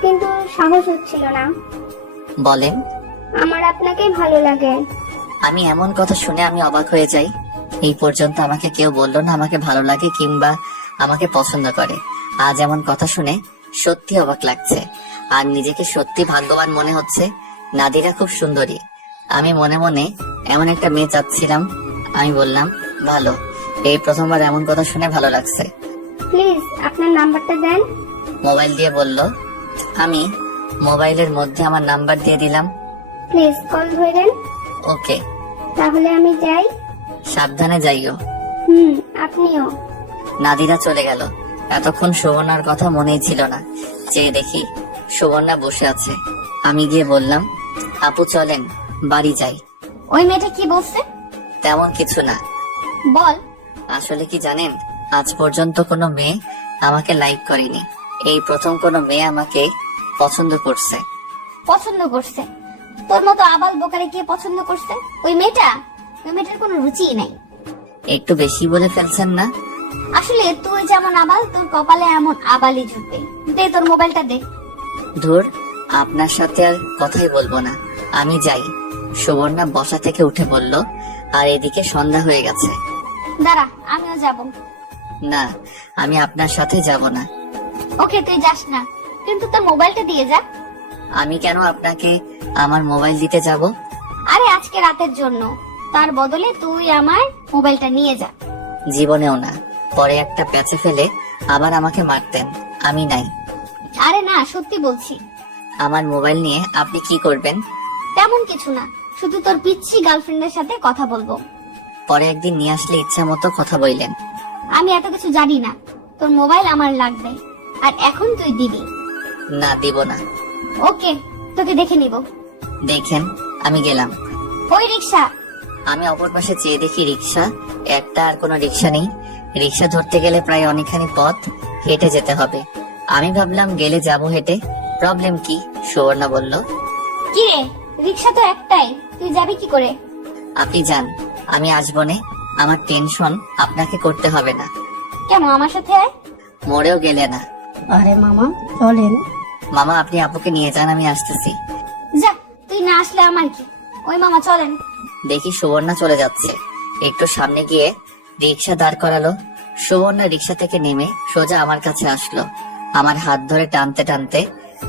কিন্তু সাহস হচ্ছিল না। বলেন। আমার আপনাকেই ভালো লাগে। আমি এমন কথা শুনে আমি অবাক হয়ে যাই। এই পর্যন্ত আমাকে কেউ বললো না আমাকে ভালো লাগে কিংবা আমাকে পছন্দ করে। আজ এমন কথা শুনে সত্যি অবাক লাগছে, আর নিজেকে সত্যি ভাগ্যবান মনে হচ্ছে। নাদিরা খুব সুন্দরী। আমি মনে মনে এমন একটা মেয়ে চাচ্ছিলাম। আমি বললাম, ভালো। এই প্রথমবার এমন কথা শুনে ভালো লাগছে। প্লিজ আপনার নাম্বারটা দেন। মোবাইল দিয়ে বলল। আমি মোবাইলের মধ্যে আমার নাম্বার দিয়ে দিলাম। প্লিজ কল ধরেন। ওকে। তাহলে আমি যাই। সাবধানে যাইও। আপনিও। নাদিরা চলে গেল। এতক্ষণ সুবর্ণার কথা মনেই ছিল না। চেয়ে দেখি সুবর্ণা বসে আছে। আমি গিয়ে বললাম, আপু চলেন বাড়ি যাই। ওই মেয়েটা কি বলছে? তেমন কিছু না। বল। আসলে কি জানেন, আজ পর্যন্ত কোনো মেয়ে আমাকে লাইক করেনি। এই প্রথম কোনো মেয়ে আমাকে পছন্দ করছে। পছন্দ করছে? তোর মতো আবাল বোকারে কে পছন্দ করছে? ওই মেয়েটার কোনো রুচিই নাই। একটু বেশি বলে ফেলছেন না? আসলে তুই যেমন আবাল, তোর কপালে এমন আবালই জুটবে। দে তোর মোবাইলটা দে। ধুর, আপনার সাথে আর কথাই বলবো না, আমি যাই। সুবর্ণা বসা থেকে উঠে বলল, আর এদিকে সন্ধ্যা হয়ে গেছে। দাঁড়া, আমিও যাব। না, আমি আপনার সাথে যাব না। ওকে, তুই যাস না, কিন্তু তোর মোবাইলটা দিয়ে যা। আমি কেন আপনাকে আমার মোবাইল দিতে যাব? আরে আজকে রাতের জন্য, তার বদলে তুই আমার মোবাইলটা নিয়ে যা। জীবনেও না। পরে একটা প্যাচে ফেলে আবার আমাকে মারতেন। আমি নাই। আরে না, সত্যি বলছি। আমার মোবাইল নিয়ে আপনি কি করবেন? তেমন কিছু না, শুধু তোর পিচ্ছি গার্লফ্রেন্ডের সাথে কথা বলবো। পরে একদিন নিয়ে আসলে ইচ্ছা মতো কথা বললেন। আমি এত কিছু জানি না। তোর মোবাইল আমার লাগবে, আর এখন তুই দিবি। না, দিব না। ওকে, তোকে দেখে নিব। দেখেন, আমি গেলাম। ওই রিক্সা। আমি অপর পাশে চেয়ে দেখি রিক্সা একটা, আর কোনো রিক্সা নেই। রিক্সা ধরতে গেলে প্রায় অনেকখানি পথ হেঁটে যেতে হবে। আমি ভাবলাম গেলে যাব হেঁটে, প্রবলেম কি? সুবর্ণা বলল, কি রে, রিক্সা তো একটাই, তুই যাবি কি করে? আপনি যান, আমি আসবো না। আমার টেনশন আপনাকে করতে হবে না। কেন, আমার সাথে আয়। মরেও গেলে না। আরে মামা চলেন। মামা, আপনি আপুকে নিয়ে যান, আমি আসতেছি। যা, তুই না আসলে আমার কি। ওই মামা চলেন। দেখি সুবর্ণা চলে যাচ্ছে। একটু সামনে গিয়ে রিক্সা দাঁড় করালো। সুবর্ণা রিক্সা থেকে নেমে সোজা আমার কাছে আসলো। আমার হাত ধরে টানতে টানতে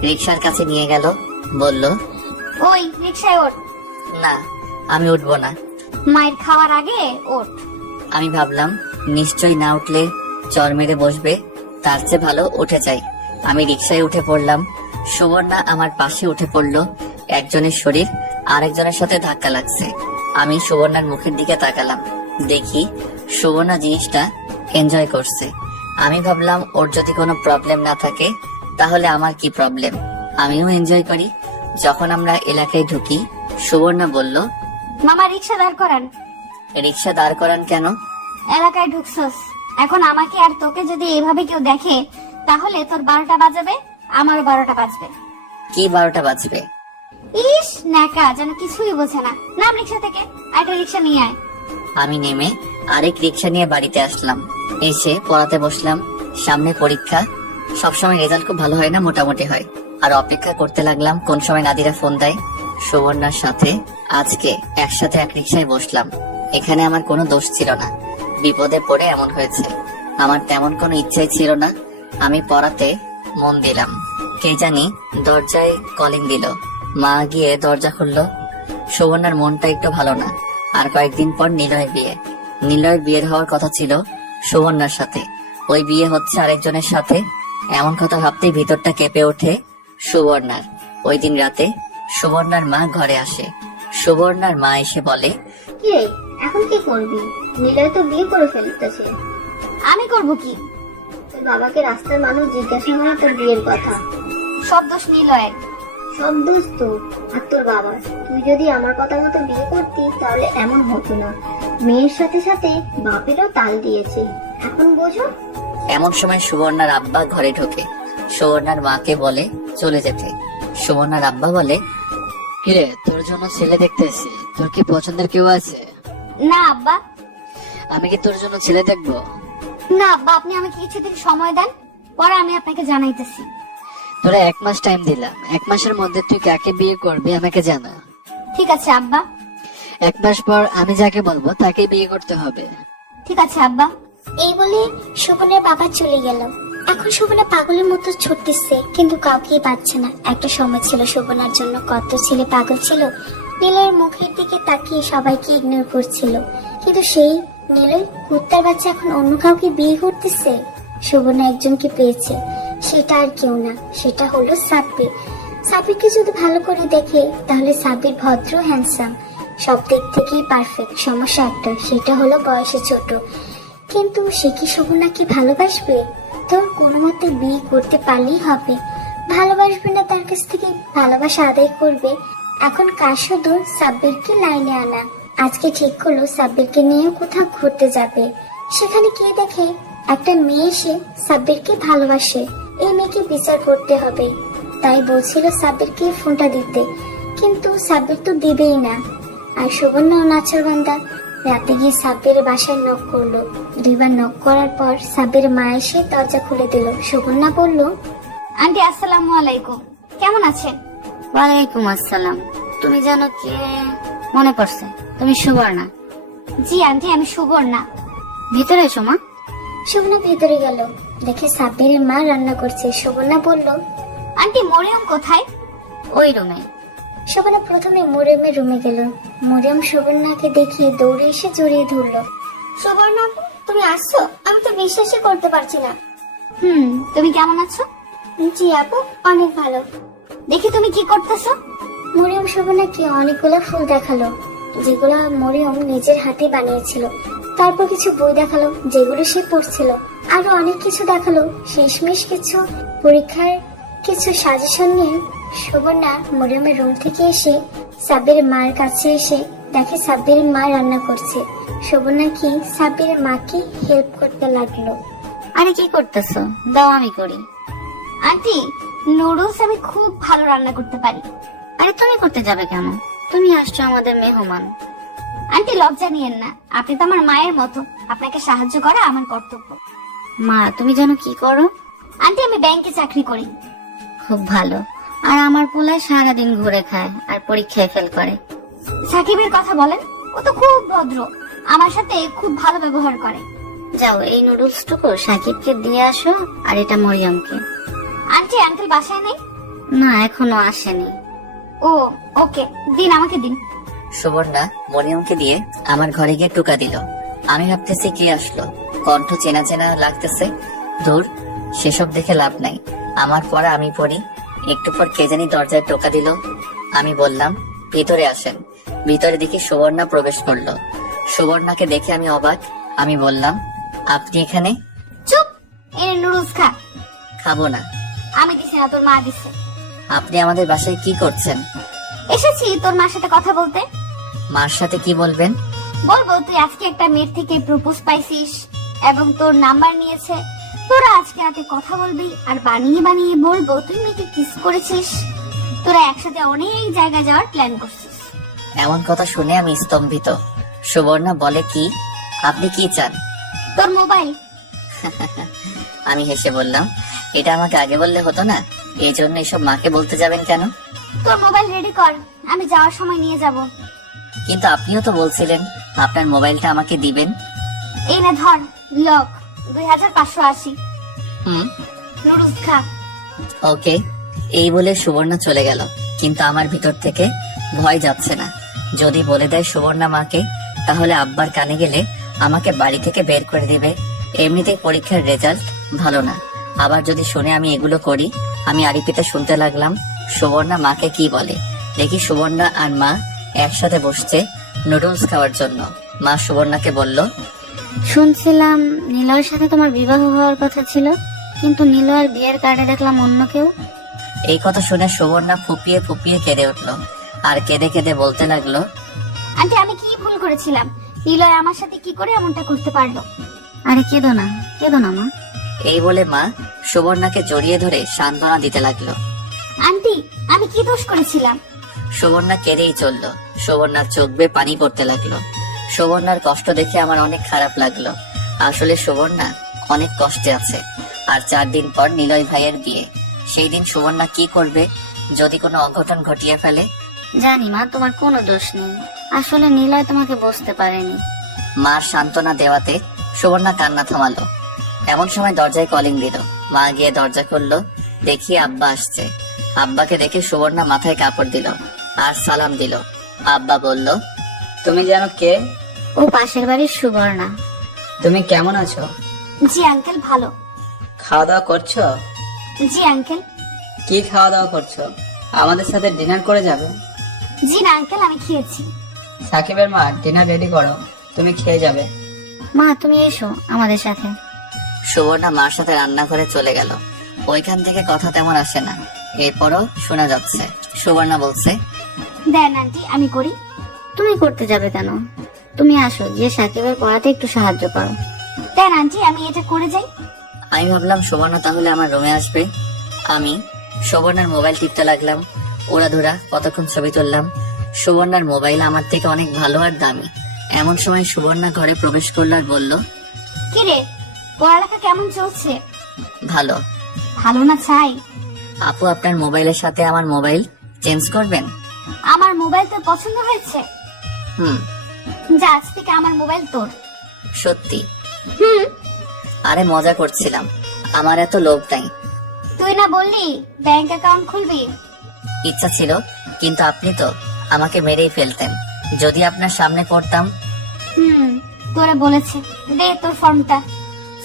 রিক্সার কাছে নিয়ে গেল। বলল, ওই রিক্সায় ওঠ। না, আমি উঠবো না। মায়ের খাওয়ার আগে ওঠ। আমি ভাবলাম নিশ্চয়ই না উঠলে চর মেরে বসবে, তার চেয়ে ভালো উঠে যাই। আমি রিক্সায় উঠে পড়লাম। সুবর্ণা আমার পাশে উঠে পড়লো। একজনের শরীর আরেকজনের সাথে ধাক্কা লাগছে। আমি সুবর্ণার মুখের দিকে তাকালাম। দেখি সুবর্ণা জিনিসটা এনজয় করছে। আমি ভাবলাম ওর যদি কোনো প্রবলেম না থাকে তাহলে আমার কি প্রবলেম, আমিও এনজয় করি। যখন আমরা এলাকায় ঢুকি, সুবর্ণা বলল, মামা রিক্সা দাঁড় করান। রিক্সা দাঁড় করান কেন? এলাকায় ঢুকছস, এখন আমাকে আর তোকে যদি এইভাবে কেউ দেখে তাহলে তোর 12টা বাজাবে, আমারও 12টা বাজবে। কি 12টা বাজবে? ইস নাকা, যেন কিছুই বোঝে না। নাম রিক্সা থেকে, একটা রিক্সা নিয়ে আয়। আমি নেমে আরেক রিক্সা নিয়ে বাড়িতে আসলাম। এসে পড়াতে বসলাম। সামনে পরীক্ষা। সবসময় রেজাল্ট খুব ভালো হয় না, মোটামুটি হয়। আর অপেক্ষা করতে লাগলাম কোন সময় নাদিরা ফোন দেয়। সুবর্ণার সাথে আজকে একসাথে এক রিক্সায় বসলাম। এখানে আমার কোনো দোষ ছিল না, বিপদে পড়ে এমন হয়েছে। আমার তেমন কোনো ইচ্ছাই ছিল না। আমি পড়াতে মন দিলাম। কে জানি দরজায় কলিং দিল। মা গিয়ে দরজা খুললো। সুবর্ণার মনটা একটু ভালো না। আর কয়েকদিন পর নিলয়ের বিয়ে। নিলয়ের বিয়ের হওয়ার কথা ছিল সুবর্ণার সাথে, ওই বিয়ে হচ্ছে আরেকজনের সাথে। এমন কথা ভাবতেই ভিতরটা কেঁপে ওঠে সুবর্ণার। ওই দিন রাতে সুবর্ণার মা ঘরে আসে। সুবর্ণার মা এসে বলে, কি রে, এখন কি করবি? নিলয় তো বিয়ে করে ফেলতেছে। আমি করব কি? তোর বাবাকে রাস্তার মানুষ জিজ্ঞাসা করে তোর বিয়ের কথা। সব দোষ নিলয়ের। সব দোষ তো আর তোর বাবার। তুই যদি আমার কথা মতো বিয়ে করতি তাহলে এমন হতো না। মেয়ের সাথে সাথে বাপেরও তাল দিয়েছে, এখন বোঝো। এমন সময় সুবর্ণার আব্বা ঘরে ঢোকে। সুবর্ণার মাকে বলে চলে যেতে। সুবর্ণার আব্বা বলে, কিরে, তোর জন্য ছেলে দেখতেছি, তোর কি পছন্দের কেউ আছে? না আব্বা, আমি কি তোর জন্য ছেলে দেখবো? না আব্বা, আপনি আমাকে কিছুদিন সময় দেন, পরে আমি আপনাকে জানাইতেছি। তোরা 1 মাস টাইম দিলাম, 1 মাসের মধ্যে তুই কাকে বিয়ে করবি আমাকে জানা। ঠিক আছে আব্বা। 1 মাস পর আমি যাকে বলবো তাকে বিয়ে করতে হবে। ঠিক আছে আব্বা। এই বলে শোভনের বাবা চলে গেল। এখন শোভনা পাগলের মতো ছুটতেছে, কিন্তু কাউকেই পাচ্ছে না। একটা সময় ছিল শোভনার জন্য কত ছেলে পাগল ছিল। নীলয়ের মুখের দিকে তাকিয়ে সবাইকে ইগনোর করছিল, কিন্তু সেই নীলয় কুত্তার বাচ্চা এখন অন্য কাউকে বিয়ে করতেছে। শোভনা একজনকে পেয়েছে, সেটা আর কেউ না, সেটা হলো সাব্বির। সাব্বিরকে যদি ভালো করে দেখে তাহলে সাব্বির ভদ্র, হ্যান্ডসাম, সব দিক থেকেই পারফেক্ট। সমস্যা একটা, সেটা হলো বয়সে ছোট। কিন্তু সে কি শোভনাকে ভালোবাসবে? তোর কোনো মতে বিয়ে করতে পারলেই হবে। ভালোবাসবে না, তার কাছ থেকে ভালোবাসা আদায় করবে। এখন কাজ শুধু সাব্বিরকে লাইনে আনা। আজকে ঠিক হলো সাব্বিরকে নিয়ে কোথাও ঘুরতে যাবে। সেখানে গিয়ে দেখে একটা মেয়ে এসে সাব্বিরকে ভালোবাসে। এই মেয়েকে বিচার করতে হবে। তাই বলছিল সাব্বিরকে ফোনটা দিতে, কিন্তু সাব্বির তো দিবেই না। আর সুবর্ণা নাচরবান্দা রাতে গিয়ে সাব্বিরের বাসায় নক করলো। 2 বার নক করার পর সাব্বিরের মা এসে দরজা খুলে দিল। সুবর্ণা বলল, আন্টি আসসালামু আলাইকুম, কেমন আছেন? ওয়ালাইকুম আসসালাম। তুমি জানো কে? মনে পড়ছে, তুমি সুবর্ণা। জি আন্টি, আমি সুবর্ণা। ভিতরে এসো মা। সুবর্ণা ভেতরে গেল, দেখে সাব্বিরের মা রান্না করছে। সুবর্ণা বলল, আন্টি মরিয়ম কোথায়? ওই রুমে। সুবর্ণা প্রথমে মরিয়মের রুমে গেল। মরিয়ম সুবর্ণাকে দেখে দৌড়ে এসে জড়িয়ে ধরলো। সুবর্ণা আপু, তুমি আসছো? আমি তো বিশ্বাসই করতে পারছি না। তুমি কেমন আছো? জি আপু, অনেক ভালো। দেখি তুমি কি করতেছো? মরিয়ম সুবর্ণাকে অনেকগুলো ফুল দেখালো, যেগুলো মরিয়ম নিজের হাতে বানিয়েছিল। তারপর কিছু বই দেখালো, যেগুলো সে পড়ছিল। আরো অনেক কিছু দেখালো, শেষমেশ কিছু পরীক্ষার কিছু সাজেশন নিয়ে সুবর্ণা মরিয়মের রুম থেকে এসে সাব্বিরের মার কাছে এসে দেখে সাব্বিরের মা রান্না করছে। সুবর্ণা কি সাব্বিরের মাকে হেল্প করতে লাগলো। আরে কি করতেছো? দাও আমি করি। আন্টি, নুডলস আমি খুব ভালো রান্না করতে পারি। আরে তুমি করতে যাবে কেন? তুমি আসছো আমাদের মেহমান। আন্টি লজ্জা নিয়েন না, আপনি তো আমার মায়ের মতো, আপনাকে সাহায্য করা আমার কর্তব্য। মা, তুমি জানো কি করো? আন্টি আমি ব্যাংকে চাকরি করি। খুব ভালো। আর আমার পোলায় সারাদিন ঘুরে খায় আর পরীক্ষায় ফেল করে। সাকিবের কথা বলেন, ও তো খুব ভদ্র, আমার সাথে খুব ভালো ব্যবহার করে। যাও, এই নুডলসটুকু সাকিবকে দিয়ে আসো, আর এটা মরিয়মকে। আন্টি আঙ্কেল বাসায় নেই? না, এখনো আসেনি। ও ওকে, দিন, আমাকে দিন। সুবর্ণা মরিয়মকে দিয়ে আমার ঘরে গিয়ে টোকা দিল। আমি ভাবতেছি কে আসলো, কণ্ঠ চেনা চেনা লাগতেছে। দূর, সেসব দেখে লাভ নাই, আমার পড়া আমি পড়ি। একটু পর কে জানি দরজায় টোকা দিল। আমি বললাম ভিতরে আসেন। ভিতরে দেখি সুবর্ণা প্রবেশ করলো। সুবর্ণাকে দেখে আমি অবাক। আমি বললাম, আপনি এখানে? চুপ, এনে নুডলস খা। খাবো না। আমি দিছি না, তোর মা দিছে। আপনি আমাদের বাসায় কি করছেন? এসেছি তোর মার সাথে কথা বলতে। মার সাথে কি বলবেন? বলবো তুই আজকে একটা মেয়ের থেকে প্রপোজ পাইছিস এবং তোর নাম্বার নিয়েছে। তোরা আজকে রাতে কথা বলবি আর বানিয়ে বানিয়ে বলবো তুই মেয়েকে কিস করেছিস। তোরা একসাথে অনেক জায়গায় যাওয়ার প্ল্যান করছিস। এমন কথা শুনে আমি স্তম্ভিত। সুবর্ণা বলে, কি আপনি কি চান? তোর মোবাইল। আমি হেসে বললাম, এটা আমাকে আগে বললে হতো না? এই জন্য এসব মাকে বলতে যাবেন কেন? তোর মোবাইল রেডি কর, আমি যাওয়ার সময় নিয়ে যাব। কিন্তু আপনিও তো বলছিলেন আপনার মোবাইলটা আমাকে দিবেন। এই নে ধর, লক 2580। হুম, নুডলস খা। ওকে। এই বলে সুবর্ণা চলে গেল, কিন্তু আমার ভিতর থেকে ভয় যাচ্ছে না। যদি বলে দেয় সুবর্ণা মাকে, তাহলে আব্বার কানে গেলে আমাকে বাড়ি থেকে বের করে দিবে। এমনিতেই পরীক্ষার রেজাল্ট ভালো না, আবার যদি শুনে আমি এগুলো করি। আমি আরিপিতে শুনতে লাগলাম সুবর্ণা মাকে কি বলে। দেখি সুবর্ণা আর মা একসাথে বসছে নুডলস খাওয়ার জন্য। মা সুবর্ণাকে বলল, শুনছিলাম নিলয়ের সাথে তোমার বিবাহ হওয়ার কথা ছিল, কিন্তু নিলয়ের বিয়ের কার্ডে দেখলাম অন্য কেউ। এই কথা শুনে সুবর্ণা ফুপিয়ে ফুপিয়ে কেঁদে উঠলো, আর কেঁদে কেঁদে বলতে লাগলো, আন্টি আমি কি ভুল করেছিলাম? নিলয় আমার সাথে কি করে এমনটা করতে পারলো? আরে কেঁদো না, কেঁদো না মা। এই বলে মা সুবর্ণাকে জড়িয়ে ধরে সান্ত্বনা দিতে লাগলো। আন্টি আমি কি দোষ করেছিলাম? সুবর্ণা কেঁদেই চললো। সুবর্ণার চোখ বেয়ে পানি পড়তে লাগলো। সুবর্ণার কষ্ট দেখে আমার অনেক খারাপ লাগলো। আসলে সুবর্ণা অনেক কষ্টে আছে। আর 4 দিন পর নিলয় ভাইয়ের বিয়ে। সেই দিন সুবর্ণা কি করবে যদি কোনো অঘটন ঘটিয়ে ফেলে? জানি মা, তোমার কোনো দোষ নেই। আসলে নিলয় তোমাকে বুঝতে পারেনি। মার সান্ত্বনা দেওয়াতে সুবর্ণা কান্না থামালো। এমন সময় দরজায় কলিং দিল। মা গিয়ে দরজা খুললো, দেখি আব্বা আসছে। আব্বাকে দেখে সুবর্ণা মাথায় কাপড় দিল আর সালাম দিল। আব্বা বলল, তুমি জানো কে? ও পাশের বাড়ির সুবর্ণা। তুমি কেমন আছো? জি আঙ্কেল ভালো। খাওয়া দাওয়া করছো? জি আঙ্কেল। কি খাওয়া দাওয়া করছো? আমাদের সাথে ডিনার করে যাবে? জি না আঙ্কেল, আমি খেয়েছি। সাকিবের মা ডিনার রেডি করো, তুমি খেয়ে যাবে। মা তুমি এসো আমাদের সাথে। সুবর্ণা মার সাথে রান্নাঘরে চলে গেল। ওইখান থেকে কথা তেমন আসে না, এরপরও শোনা যাচ্ছে। সুবর্ণা বলছে, দেন আন্টি আমি করি। তুমি করতে যাবে কেন? তুমি আসো, যে সাকিবের পড়াতে একটু সাহায্য করো। দেন আন্টি আমি এটা করে যাই। আমি ভাবলাম সুবর্ণা তাহলে আমার রুমে আসবে। আমি সুবর্ণার মোবাইল টিপতে লাগলাম। ওড়াধুরা কতক্ষণ ছবি তুললাম। সুবর্ণার মোবাইল আমার থেকে অনেক ভালো আর দামি। এমন সময় সুবর্ণা ঘরে প্রবেশ করলো আর বলল, কিরে পড়ালেখা কেমন চলছে? ভালো। ভালো না চাই? আপু আপনার মোবাইলের সাথে আমার মোবাইল চেঞ্জ করবেন? আমার মোবাইল তোর পছন্দ হয়েছে? হুম। যা আজ থেকে আমার মোবাইল তোর। সত্যি? হুম। আরে মজা করছিলাম, আমার এত লোভ নাই। তুই না বললি ব্যাংক অ্যাকাউন্ট খুলবি? ইচ্ছা ছিল, কিন্তু আপনি তো আমাকে মেরেই ফেলতেন যদি আপনার সামনে পড়তাম। তোরা বলেছে, দে তোর ফর্মটা।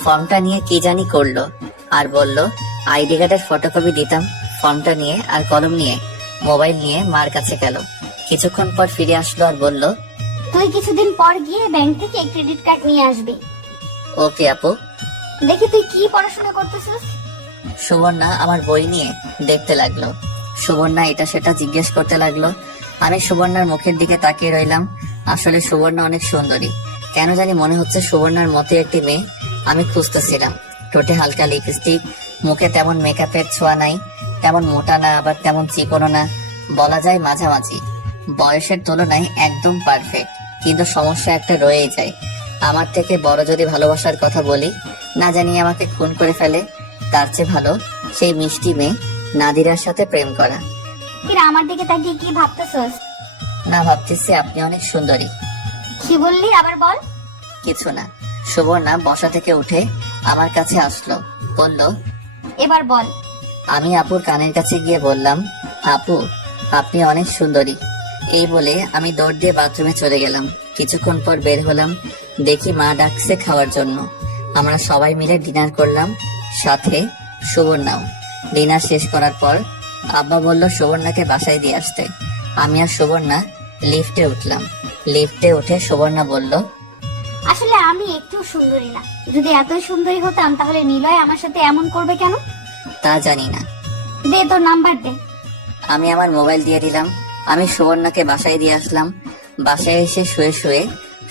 ফর্মটা নিয়ে কি জানি করলো, আর বলল আইডি কার্ডের ফটোকপি দিতাম। ফর্মটা নিয়ে আর কলম নিয়ে মোবাইল নিয়ে মার কাছে গেল। কিছুক্ষণ পর ফিরে আসলো আর বলল, তুই কিছুদিন পর গিয়ে ব্যাংক থেকে ক্রেডিট কার্ড নিয়ে আসবি। ওকে আপু। দেখি তুই কি পড়াশোনা করতেছিস। সুবর্ণা আমার বই নিয়ে দেখতে লাগলো। সুবর্ণা এটা সেটা জিজ্ঞেস করতে লাগলো। আমি সুবর্ণার মুখের দিকে তাকিয়ে রইলাম। আসলে সুবর্ণা অনেক সুন্দরী। কেন জানি মনে হচ্ছে সুবর্ণার মতো একটি মেয়ে আমি খুঁজতেছিলাম। ঠোঁটে হালকা লিপস্টিক, মুখে তেমন মেকআপের ছোঁয়া নাই। তেমন মোটা না, আবার তেমন চিকনো না, বলা যায় মাঝামাঝি। বয়সের তুলনায় একদম পারফেক্ট। কিন্তু সমস্যা একটা রয়েই যায়, আমার থেকে বড় যদি ভালোবাসার কথা বলি, না জানি আমাকে খুন করে ফেলে। তার চেয়ে ভালো সেই মিষ্টি মেয়ে নাদিরার সাথে প্রেম করা। কিরা আমার দিকে তাকিয়ে কি ভাবতেছস? না, ভাবতেছি আপনি অনেক সুন্দরী। কি বললি আবার বল। কিছু না। সুবর্ণা বসা থেকে উঠে আমার কাছে আসলো, বলল, এবার বল। আমি আপুর কানের কাছে গিয়ে বললাম, আপু আপনি অনেক সুন্দরী। এই বলে আমি দৌড় দিয়ে বাথরুমে চলে গেলাম। কিছুক্ষণ পর বের হলাম, দেখি মা ডাকছে খাওয়ার জন্য। আমরা সবাই মিলে ডিনার করলাম, সাথে সুবর্ণাও। ডিনার শেষ করার পর আব্বা বলল সুবর্ণাকে বাসায় দিয়ে আসতে। আমি আর সুবর্ণা লিফটে উঠলাম। লিফটে উঠে সুবর্ণা বলল, আসলে আমি একটু সুন্দরী না। যদি এতই সুন্দরী হতাম তাহলে নিলয় আমার সাথে এমন করবে কেন? তা জানি না। দে তোর নাম্বার দে। আমি আমার মোবাইল দিয়ে দিলাম। আমি সুবর্ণাকে বাসায় দিয়ে আসলাম। বাসায় এসে শুয়ে শুয়ে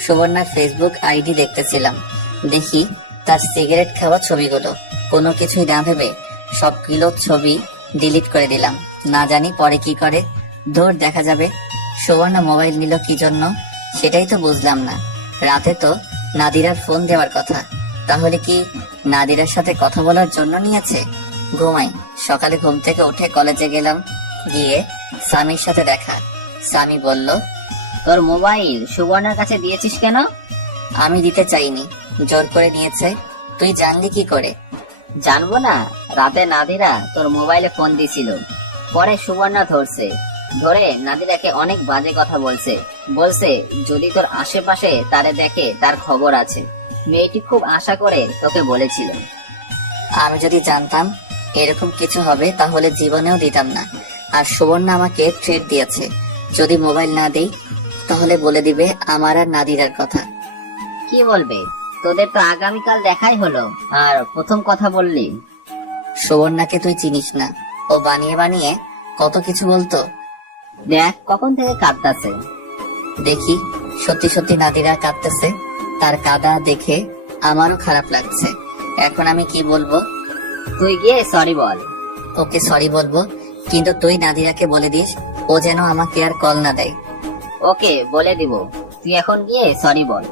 সুবর্ণার ফেসবুক আইডি দেখতেছিলাম। দেখি তার সিগারেট খাওয়া ছবিগুলো। কোনো কিছুই না ভেবে সবগুলো ছবি ডিলিট করে দিলাম। না জানি পরে কি করে। ধর দেখা যাবে। সুবর্ণা মোবাইল নিল কি জন্য সেটাই তো বুঝলাম না। রাতে তো নাদিরার ফোন দেওয়ার কথা, তাহলে কি নাদিরার সাথে কথা বলার জন্য নিয়েছে? ঘুমাই। সকালে ঘুম থেকে উঠে কলেজে গেলাম। গিয়ে স্বামীর সাথে দেখা। স্বামী বলল, তোর মোবাইল সুবর্ণার কাছে দিয়েছিস কেন? আমি দিতে চাইনি, জোর করে নিয়েছে। তুই জানলি কি করে? জানবো না? রাতে নাদিরা তোর মোবাইলে ফোন দিছিল, পরে সুবর্ণা ধরে নাদিরাকে অনেক বাজে কথা বলছে যদি তোর আশেপাশে তারে দেখে তার খবর আছে। মেয়েটি খুব আশা করে তোকে বলেছিল। আমি যদি জানতাম এরকম কিছু হবে তাহলে জীবনেও দিতাম না। আর সুবর্ণা আমাকে থ্রেট দিয়েছে, যদি মোবাইল না দেই তাহলে বলে দিবে আমার আর নাদিরার কথা। কি বলবে? তোদের তো আগামীকাল দেখাই হলো, আর প্রথম কথা বললি। সুবর্ণাকে তুই চিনিস না, ও বানিয়ে বানিয়ে কত কিছু বলতো। দেখ কখন থেকে কাঁদতাছে। দেখি সত্যি সত্যি নাদিরা কাঁদতেছে। তার কাঁদা দেখে আমারও খারাপ লাগছে। এখন আমি কি বলবো? তুই গিয়ে সরি বল। ওকে সরি বলবো, কিন্তু তুই নাদিরাকে বলে দিস ও যেন আমাকে আর কল না দেয়। ওকে বলে দিব, তুই এখন গিয়ে সরি বল।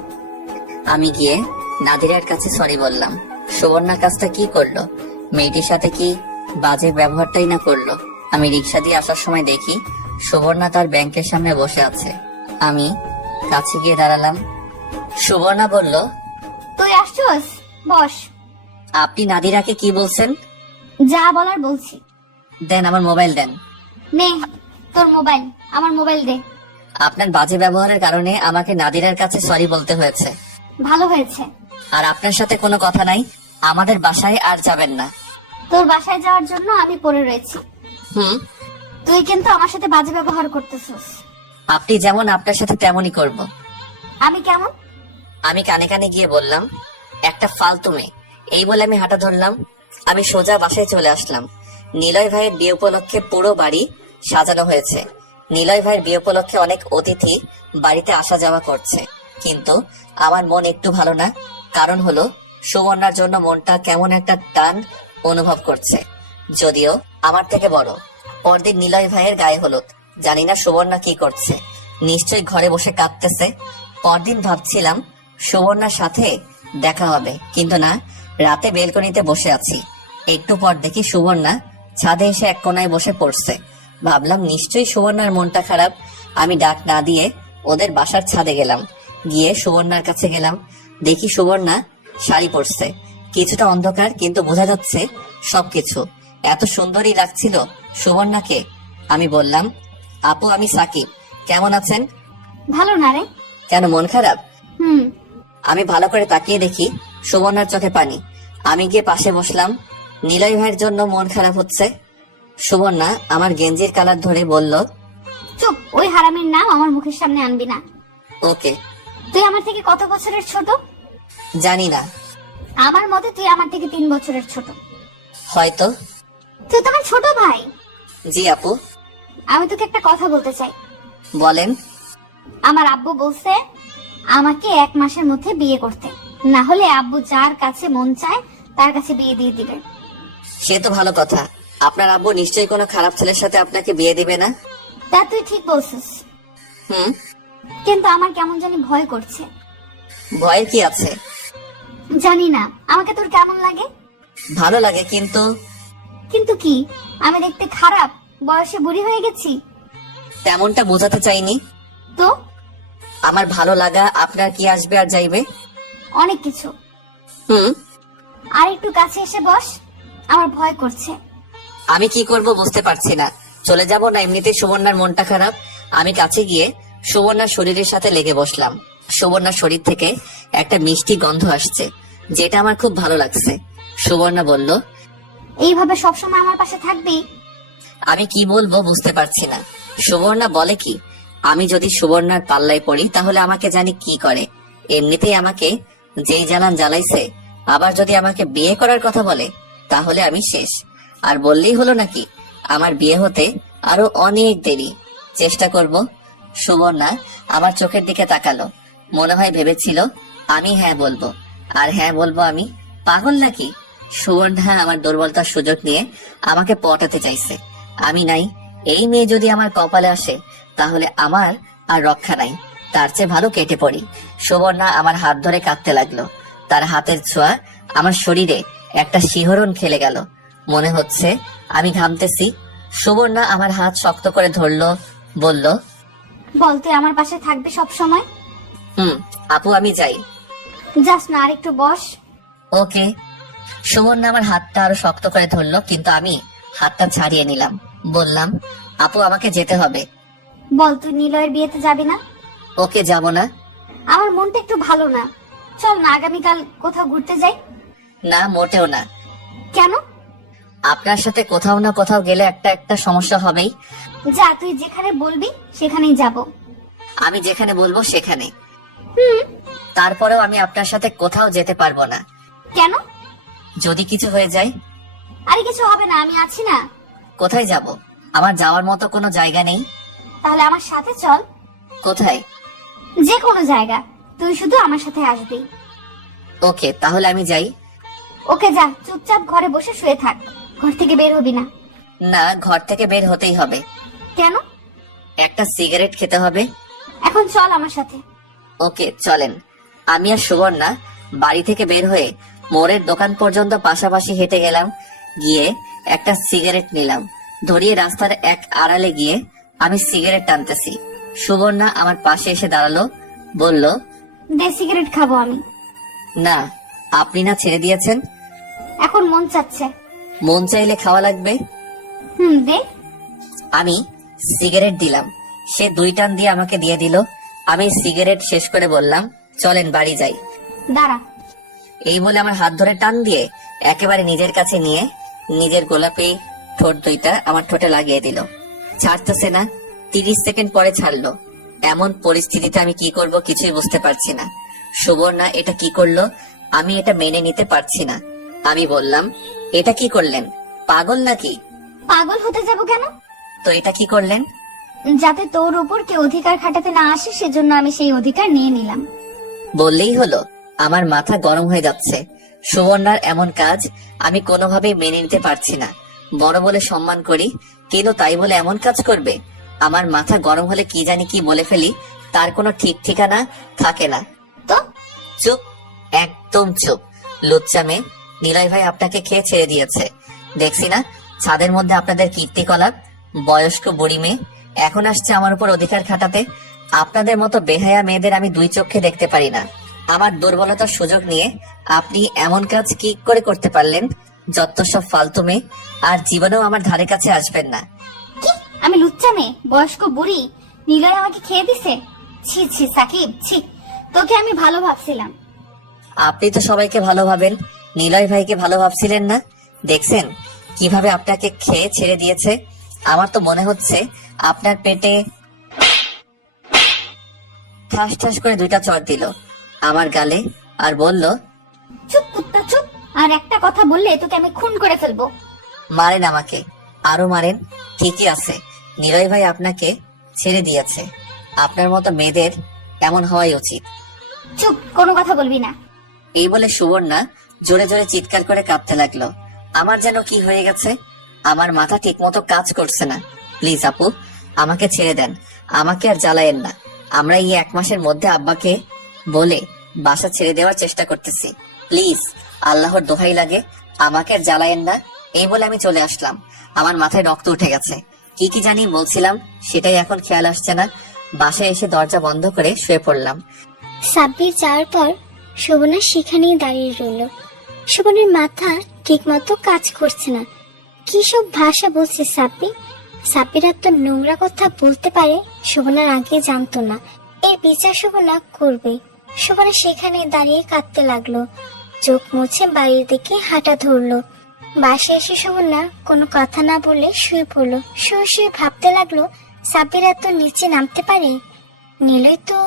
আমি গিয়ে নাদিরার কাছে সরি বললাম। সুবর্ণা কাজটা কি করলো? মেয়েটির সাথে কি বাজে ব্যবহারটাই না করলো। আমি রিক্সা দিয়ে আসার সময় দেখি সুবর্ণা তার ব্যাংকের সামনে বসে আছে। আমি কাছে গিয়ে দাঁড়ালাম। সুবর্ণা বলল, তুই আসছস? বস। আপনি নাদিরাকে কি বলছেন? যা বলার বলছি। দেন আমার মোবাইল দেন। নে তোর মোবাইল, আমার মোবাইল দে। আপনার বাজে ব্যবহারের কারণে আমাকে নাদিরার কাছে সরি বলতে হয়েছে। ভালো হয়েছে। আর আপনার সাথে কোনো কথা নাই, আমাদের বাসায় আর যাবেন না। তোর বাসায় যাওয়ার জন্য আমি পড়ে রয়েছি। হুম, তুই কিন্তু আমার সাথে বাজে ব্যবহার করতেছিস। আপনি যেমন আপনার সাথে তেমনই করব। আমি কেমন? আমি কানে কানে গিয়ে বললাম, একটা ফালতু মেয়ে। এই বলে আমি হাঁটা ধরলাম। আমি সোজা বাসায় চলে আসলাম। নিলয় ভাইয়ের বিয়ে উপলক্ষে পুরো বাড়ি সাজানো হয়েছে। নিলয় ভাইয়ের বিয়ে উপলক্ষে অনেক অতিথি বাড়িতে আসা যাওয়া করছে, কিন্তু আমার মন একটু ভালো না। কারণ হলো সুবর্ণার জন্য মনটা কেমন একটা টান অনুভব করছে, যদিও আমার থেকে বড়। পরদিন নিলয় ভাইয়ের গায়ে হলুদ। জানি না সুবর্ণা কি করছে, নিশ্চয়ই ঘরে বসে কাঁদতেছে। পরদিন ভাবছিলাম সুবর্ণার সাথে দেখা হবে, কিন্তু না, রাতে বেলকনিতে বসে আছি। একটু পর দেখি সুবর্ণা ছাদে এসে এক কোনায় বসে পড়ছে। ভাবলাম নিশ্চয়ই সুবর্ণার মনটা খারাপ। আমি ডাক না দিয়ে ওদের বাসার ছাদে গেলাম। গিয়ে সুবর্ণার কাছে গেলাম। দেখি সুবর্ণা শাড়ি পরছে। কিছুটা অন্ধকার, কিন্তু বোঝা যাচ্ছে সবকিছু। এত সুন্দরী লাগছিল সুবর্ণাকে। আমি বললাম, আপু আমি সাকিব, কেমন আছেন? ভালো না রে? কেন, মন খারাপ? হুম। আমি ভালো করে তাকিয়ে দেখি সুবর্ণার চোখে পানি। আমি গিয়ে পাশে বসলাম। নিলয় ভাইয়ের জন্য মন খারাপ হচ্ছে। সুবর্ণা আমার গেঞ্জির কালার ধরে বলল, চুপ, ওই হারামির নাম আমার মুখের সামনে আনবি না। ওকে। তুই আমার থেকে কত বছরের ছোট? জানি না, আমার মতে তুই আমার থেকে 3 বছরের ছোট। হয়তো। তুই তো আমার ছোট ভাই। জি আপু। আমি তোকে একটা কথা বলতে চাই। বলেন। আমার আব্বু বলছে আমাকে 1 মাসের মধ্যে বিয়ে করতে, না হলে আব্বু যার কাছে মন চায় তার কাছে বিয়ে দিয়ে দিবে। সে তো ভালো কথা। আপনার আব্বু নিশ্চয়ই কোনো খারাপ ছেলের সাথে আপনাকে বিয়ে দিবে না। তা তুই ঠিক বলছিস, হুম। কিন্তু আমার কেমন জানি ভয় করছে। ভয়ের কি আছে? জানি না, আমাকে তোর কেমন লাগে? ভালো লাগে, কিন্তু কিন্তু কি? আমি দেখতে খারাপ? বয়সে বুড়ি হয়ে গেছি? তেমনটা বোঝাতে চাইনি। তো আমার ভালো লাগা আপনার কি আসবে আর যাইবে? অনেক কিছু। হুম। আর একটু কাছে এসে বস, আমার ভয় করছে। আমি কি করব বুঝতে পারছি না। চলে যাব না এমনিতে সুবর্ণার মনটা খারাপ? আমি কাছে গিয়ে সুবর্ণার শরীরের সাথে লেগে বসলাম। সুবর্ণার শরীর থেকে একটা মিষ্টি গন্ধ আসছে, যেটা আমার খুব ভালো লাগছে। সুবর্ণা বলল, এইভাবে সবসময় আমার পাশে থাকবি? আমি কি বলবো বুঝতে পারছি না। সুবর্ণা বলে কি, আমি যদি সুবর্ণার পাল্লায় পড়ি তাহলে আমাকে জানি কি করে। এমনিতেই আমাকে যেই জ্বালান জ্বালাইছে, আবার যদি আমাকে বিয়ে করার কথা বলে তাহলে আমি শেষ। আর বললেই হলো নাকি, আমার বিয়ে হতে আরো অনেক দেরি। চেষ্টা করব। সুবর্ণা আমার চোখের দিকে তাকালো। মনে হয় ভেবেছিল আমি হ্যাঁ বলবো। আর হ্যাঁ বলবো আমি? পাগল নাকি? সুবর্ণা আমার দুর্বলতার সুযোগ নিয়ে আমাকে পটাতে চাইছে। আমি নাই, এই মেয়ে যদি আমার কপালে আসে তাহলে আমার আর রক্ষা নাই। তার চেয়ে ভালো কেটে পড়ি। সুবর্ণা আমার হাত ধরে কাঁদতে লাগলো। তার হাতের ছোঁয়া আমার শরীরে একটা শিহরণ খেলে গেল। মনে হচ্ছে আমি ঘামতেছি। সুবর্ণা আমার হাত শক্ত করে ধরলো, বলল, বল তুই আমার পাশে থাকবে সব সময়? আপু আমি যাই। যাস না, আর একটু বস। ওকে। সুবর্ণা আমার হাতটা আরো শক্ত করে ধরলো, কিন্তু আমি হাতটা ছাড়িয়ে নিলাম। বললাম, আপু আমাকে যেতে হবে। বল তুই নিলয়ের বিয়েতে যাবি না? ওকে, যাব না। আমার মনটা একটু ভালো না, চল না আগামীকাল কোথাও ঘুরতে যাই। না, মোটেও না। কেন? আপনার সাথে কোথাও না কোথাও গেলে একটা সমস্যা হবেই। যা, তুই যেখানে বলবি সেখানেই যাব। আমি যেখানে বলবো সেখানে। তারপরেও আমি আপনার সাথে কোথাও যেতে পারবো না। কেন? যদি কিছু হয়ে যায়। আরে কিছু হবে না, আমি আছি না। কোথায় যাব? আমার যাওয়ার মতো কোনো জায়গা নেই। তাহলে আমার সাথে চল। কোথায়? যে কোনো জায়গা, তুই শুধু আমার সাথে আসবি। ওকে, তাহলে আমি যাই। ওকে যা, চুপচাপ ঘরে বসে শুয়ে থাক, ঘর থেকে বের হবি না। না, ঘর থেকে বের হতেই হবে। কেন? একটা সিগারেট খেতে হবে। এখন চল আমার সাথে। ওকে, চলেন। আমি আর সুবর্ণা বাড়ি থেকে বের হয়ে মোড়ের দোকান পর্যন্ত পাশাপাশি হেঁটে গেলাম। গিয়ে একটা সিগারেট নিলাম। ধরিয়ে রাস্তার এক আড়ালে গিয়ে আমি সিগারেট টানতেছি। সুবর্ণা আমার পাশে এসে দাঁড়ালো, বলল, দে সিগারেট খাবো আমি। না, আপনি না ছেড়ে দিয়েছেন? এখন মন চাচ্ছে। মন চাইলে খাওয়া লাগবে। দে। আমি সিগারেট দিলাম। সে 2 টান দিয়ে আমাকে দিয়ে দিল। আমি সিগারেট শেষ করে বললাম, চলেন বাড়ি যাই। দাঁড়া। এই বলে আমার হাত ধরে টান দিয়ে একেবারে নিজের কাছে নিয়ে নিজের গোলাপি ঠোঁট 2টা আমার ঠোঁটে লাগিয়ে দিল। ছাড়তেছে না। 30 সেকেন্ড পরে ছাড়লো। এমন পরিস্থিতিতে আমি কি করব কিছুই বুঝতে পারছি না। সুবর্ণা এটা কি করলো, আমি এটা মেনে নিতে পারছি না। আমি বললাম, এটা কি করলেন? পাগল নাকি? পাগল হতে যাব কেন? তো এটা কি করলেন? যাতে তোর উপর কেউ অধিকার খাটাতে না আসে, সেজন্য আমি সেই অধিকার নিয়ে নিলাম। বললেই হলো? আমার মাথা গরম হয়ে যাচ্ছে। সুবর্ণার এমন কাজ আমি কোনোভাবেই মেনে নিতে পারছি না। বড় বলে সম্মান করি, কিন্তু তাই বলে এমন কাজ করবে? আমার মাথা গরম হলে কি জানি কি বলে ফেলি, তার কোনো ঠিক ঠিকানা থাকে না। তো চুপ, একদম চুপ। লুচ্চা মেয়ে, নিলয় ভাই আপনাকে খেয়ে ছেড়ে দিয়েছে। দেখছি না ছাদের মধ্যে আপনাদের কীর্তিকলাপ। বয়স্ক বুড়ি মেয়ে এখন আসছে আমার উপর অধিকার খাটাতে। আপনাদের মতো বেহায়া মেয়েদের আমি 2 চোখে দেখতে পারি না। আমার দুর্বলতার সুযোগ নিয়ে আপনি এমন কাজ কি করে করতে পারলেন? যত সব ফালতু মেয়ে, আর জীবনেও আমার ধারে কাছে আসবেন না। কি? আমি লুচ্চা মেয়ে, বয়স্ক বুড়ি, নিলয় আমাকে খেয়ে দিছে? ছি ছি সাকিব, ছি। তোকে আমি ভালো ভাবছিলাম। আপনি তো সবাইকে ভালো ভাবেন, নিলয় ভাইকে ভালো ভাবছিলেন না? দেখছেন কিভাবে আপনাকে খেয়ে ছেড়ে দিয়েছে। আমার তো মনে হচ্ছে আপনার পেটে। ঠাস ঠাস করে 2টা চড় দিল আমার গালে, আর বলল, চুপ কুত্তা চুপ, আর একটা কথা বললে তোকে আমি খুন করে ফেলবো। মারেন আমাকে, আরো মারেন। ঠিকই আছে, নিলয় ভাই আপনাকে ছেড়ে দিয়েছে। আপনার মতো মেয়েদের এমন হওয়াই উচিত। চুপ, কোনো কথা বলবি না। এই বলে সুবর্ণা জোরে জোরে চিৎকার করে কাঁদতে লাগলো। আমার যেন কি হয়ে গেছে, আমার মাথা ঠিক মতো কাজ করছে না। প্লিজ আপু, আমাকে ছেড়ে দেন, আমাকে আর জ্বালায়েন না। আমরা এই 1 মাসের মধ্যে আব্বাকে বলে বাসা ছেড়ে দেওয়ার চেষ্টা করতেছি। প্লিজ, আল্লাহর দোহাই লাগে, আমাকে আর জ্বালায়েন না। এই বলে আমি চলে আসলাম। আমার মাথায় রক্ত উঠে গেছে। কি কি জানি বলছিলাম সেটাই এখন খেয়াল আসছে না। বাসায় এসে দরজা বন্ধ করে শুয়ে পড়লাম। সাব্বির যাওয়ার পর শোভনা সেখানেই দাঁড়িয়ে রইল। শোভনের মাথা ঠিক মতো কাজ করছে না। কি সব ভাষা বলছে সাব্বির। সাব্বির এত নোংরা কথা বলতে পারে শোভনার আগে জানতো না। এর বিচার শোভনা করবে। শোভনা সেখানে দাঁড়িয়ে কাঁদতে লাগলো। চোখ মুছে বাড়ির দিকে হাঁটা ধরলো। বাসায় এসে শোভনা কোনো কথা না বলে শুয়ে পড়লো। শুয়ে শুয়ে ভাবতে লাগলো, সাব্বির এত নিচে নামতে পারে? নিলয় তো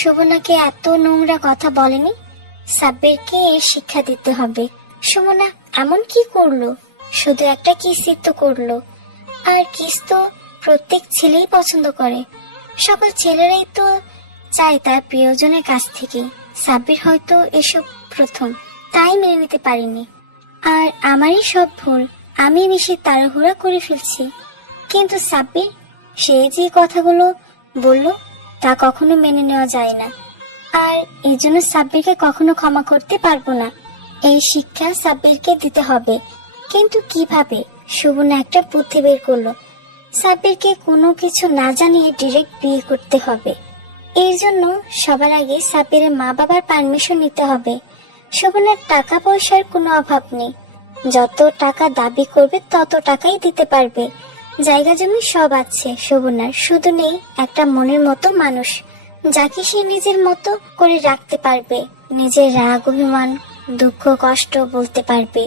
শোভনাকে এত নোংরা কথা বলেনি। সাব্বিরকে এর শিক্ষা দিতে হবে। শোভনা এমন কি করলো? শুধু একটা কিসই তো করলো। আর কিস তো প্রত্যেক ছেলেই পছন্দ করে। সকল ছেলেরাই তো চায় তার প্রিয়জনের কাছ থেকে। সাব্বির হয়তো এসব প্রথম, তাই মেনে নিতে পারিনি। আর আমারই সব ভুল, আমি বেশি তাড়াহুড়া করে ফেলছি। কিন্তু সাব্বির, সে যে কথাগুলো বলল তা কখনো মেনে নেওয়া যায় না। আর এই জন্য সাব্বিরকে কখনো ক্ষমা করতে পারবো না। এই শিক্ষা সাব্বিরকে দিতে হবে। কিন্তু কিভাবে? শোভনা একটা বুদ্ধি বের করলো। সাব্বিরকে কোনো কিছু না জানিয়ে ডিরেক্ট বিয়ে করতে হবে। এর জন্য সবার আগে সাব্বিরের মা বাবার পারমিশন নিতে হবে। শোভনার টাকা পয়সার কোনো অভাব নেই, যত টাকা দাবি করবে তত টাকাই দিতে পারবে। জায়গা জমি সব আছে শোভনার, শুধু নেই একটা মনের মতো মানুষ, যাকে সে নিজের মতো করে রাখতে পারবে, নিজের রাগ অভিমান দুঃখ কষ্ট বলতে পারবে।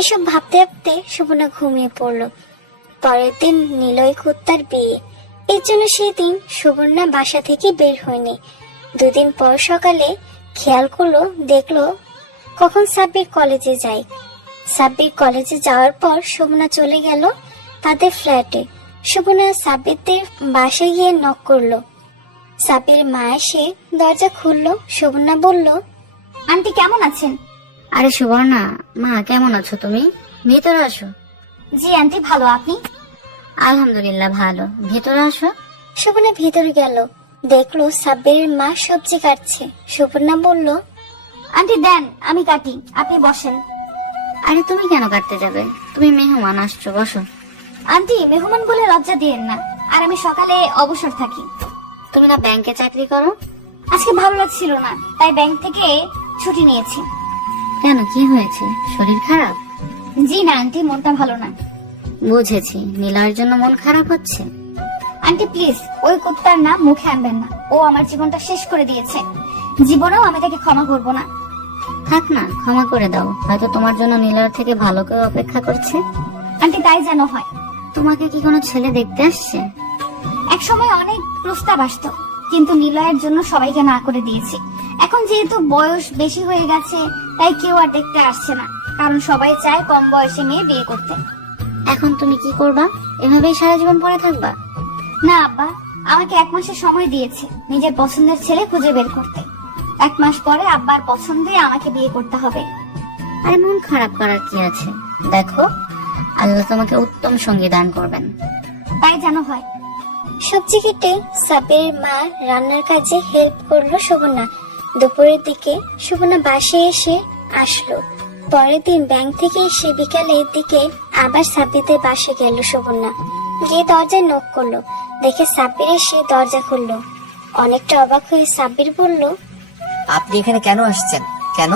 এসব ভাবতে ভাবতে শোভনা ঘুমিয়ে পড়ল। পরের দিন নিলয় কুত্তার বিয়ে, এর জন্য সেদিন সুবর্ণা বাসা থেকে বের হয়নি। 2 দিন পর সকালে খেয়াল করলো, দেখলো কখন সাব্বির কলেজে যায়। সাব্বির কলেজে যাওয়ার পর শোভনা চলে গেল তাদের ফ্ল্যাটে। শোভনা সাব্বিরদের বাসায় গিয়ে নক করলো। সাব্বির মা এসে দরজা খুললো। শোভনা বলল, আন্টি কেমন আছেন? আরে সুবর্ণা, মা কেমন আছো তুমি? ভিতরে আসো। জি আন্টি ভালো, আপনি? আলহামদুলিল্লাহ ভালো, ভিতরে আসো। শোভনা ভিতরে গেল, দেখলো সাব্বিরের মা সবজি কাটছে। শোভনা বলল, আন্টি দেন আমি কাটি, আপনি বসেন। আরে তুমি কেন কাটতে যাবে? তুমি মেহমান আসছো, বসো। আন্টি মেহমান বলে লজ্জা দিয়েন না, আর আমি সকালে অবসর থাকি। তুমি না ব্যাংকে চাকরি করো? আজকে ভালো লাগছিল না, তাই ব্যাংক থেকে ছুটি নিয়েছি। কেন, কি হয়েছে? শরীর খারাপ? জি না আন্টি, মনটা ভালো না। বুঝেছি, নীলয়ের জন্য মন খারাপ হচ্ছে। আন্টি প্লিজ ওই কুত্তার নাম মুখে আনবেন না, ও আমার জীবনটা শেষ করে দিয়েছে। জীবনেও আমি তাকে ক্ষমা করবো না। থাক না, ক্ষমা করে দাও, হয়তো তোমার জন্য নীলয়ের থেকে ভালো কেউ অপেক্ষা করছে। আন্টি তাই যেন হয়। তোমাকে কি কোনো ছেলে দেখতে আসছে? এক সময় অনেক প্রস্তাব আসতো, কিন্তু নিলয়ের জন্য সবাইকে না করে দিয়েছি। এখন যেহেতু বয়স বেশি হয়ে গেছে, তাই কেউ আর দেখতে আসছে না, কারণ সবাই চায় কম বয়সে মেয়ে বিয়ে করতে। এখন তুমি কি করবা? এভাবেই সারা জীবন পড়ে থাকবা? না আব্বা, আমাকে 1 মাসের সময় দিয়েছে নিজের পছন্দের ছেলে খুঁজে বের করতে। 1 মাস পরে আব্বার পছন্দে আমাকে বিয়ে করতে হবে। আরে মন খারাপ করার কি আছে? দেখো, আল্লাহ তোমাকে উত্তম সঙ্গী দান করবেন। তাই যেন হয়। সবজি কেটে সাব্বিরের মা রান্নার কাজে হেল্প করলো শোভনা। দুপুরের দিকে শোভনা বাসায় এসে আসলো। পরের দিন ব্যাংক থেকে এসে বিকালের দিকে আবার সাব্বিরের বাসে গেল শোভনা। গিয়ে দরজায় নক করলো, দেখে সাব্বির এসে দরজা খুললো। অনেকটা অবাক হয়ে সাব্বির বলল, আপনি এখানে কেন আসছেন? কেন?